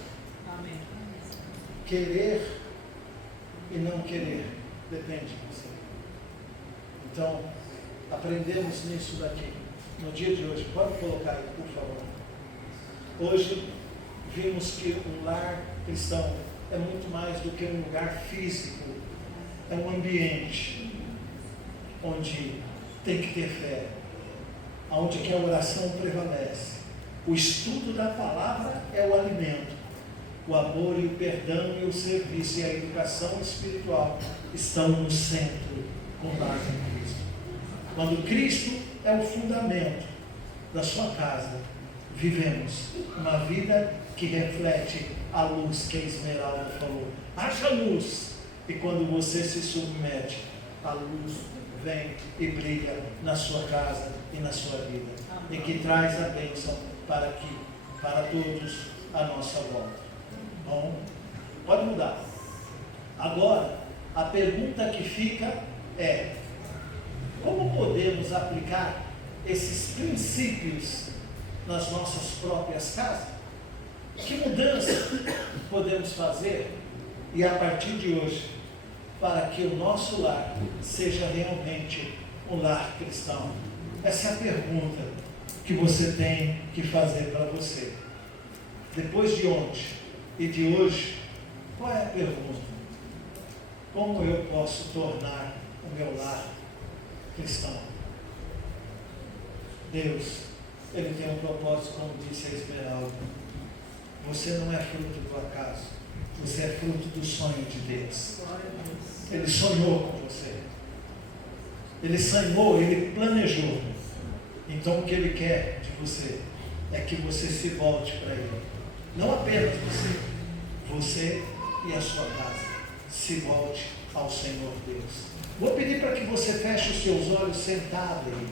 Amém. Querer e não querer depende de você. Então, aprendemos nisso daqui, no dia de hoje. Pode colocar aí, por favor. Hoje, vimos que um lar cristão é muito mais do que um lugar físico, é um ambiente onde tem que ter fé, onde que a oração prevalece. O estudo da palavra é o alimento, o amor e o perdão e o serviço e a educação espiritual estão no centro com base em Cristo. Quando Cristo é o fundamento da sua casa, vivemos uma vida que reflete a luz que a Esmeralda falou. Haja luz, e quando você se submete, a luz vem e brilha na sua casa e na sua vida, e que traz a bênção para todos à nossa volta. Bom, pode mudar. Agora, a pergunta que fica é: como podemos aplicar esses princípios nas nossas próprias casas? Que mudança podemos fazer, e a partir de hoje, para que o nosso lar seja realmente um lar cristão? Essa é a pergunta que você tem que fazer para você. Depois de ontem e de hoje, qual é a pergunta? Como eu posso tornar o meu lar cristão? Deus, Ele tem um propósito, como disse a Esmeralda. Você não é fruto do acaso, você é fruto do sonho de Deus. Ele sonhou com você, Ele sonhou, Ele planejou. Então o que Ele quer de você é que você se volte para Ele. Não apenas você e a sua casa, se volte ao Senhor Deus. Vou pedir para que você feche os seus olhos sentado aí.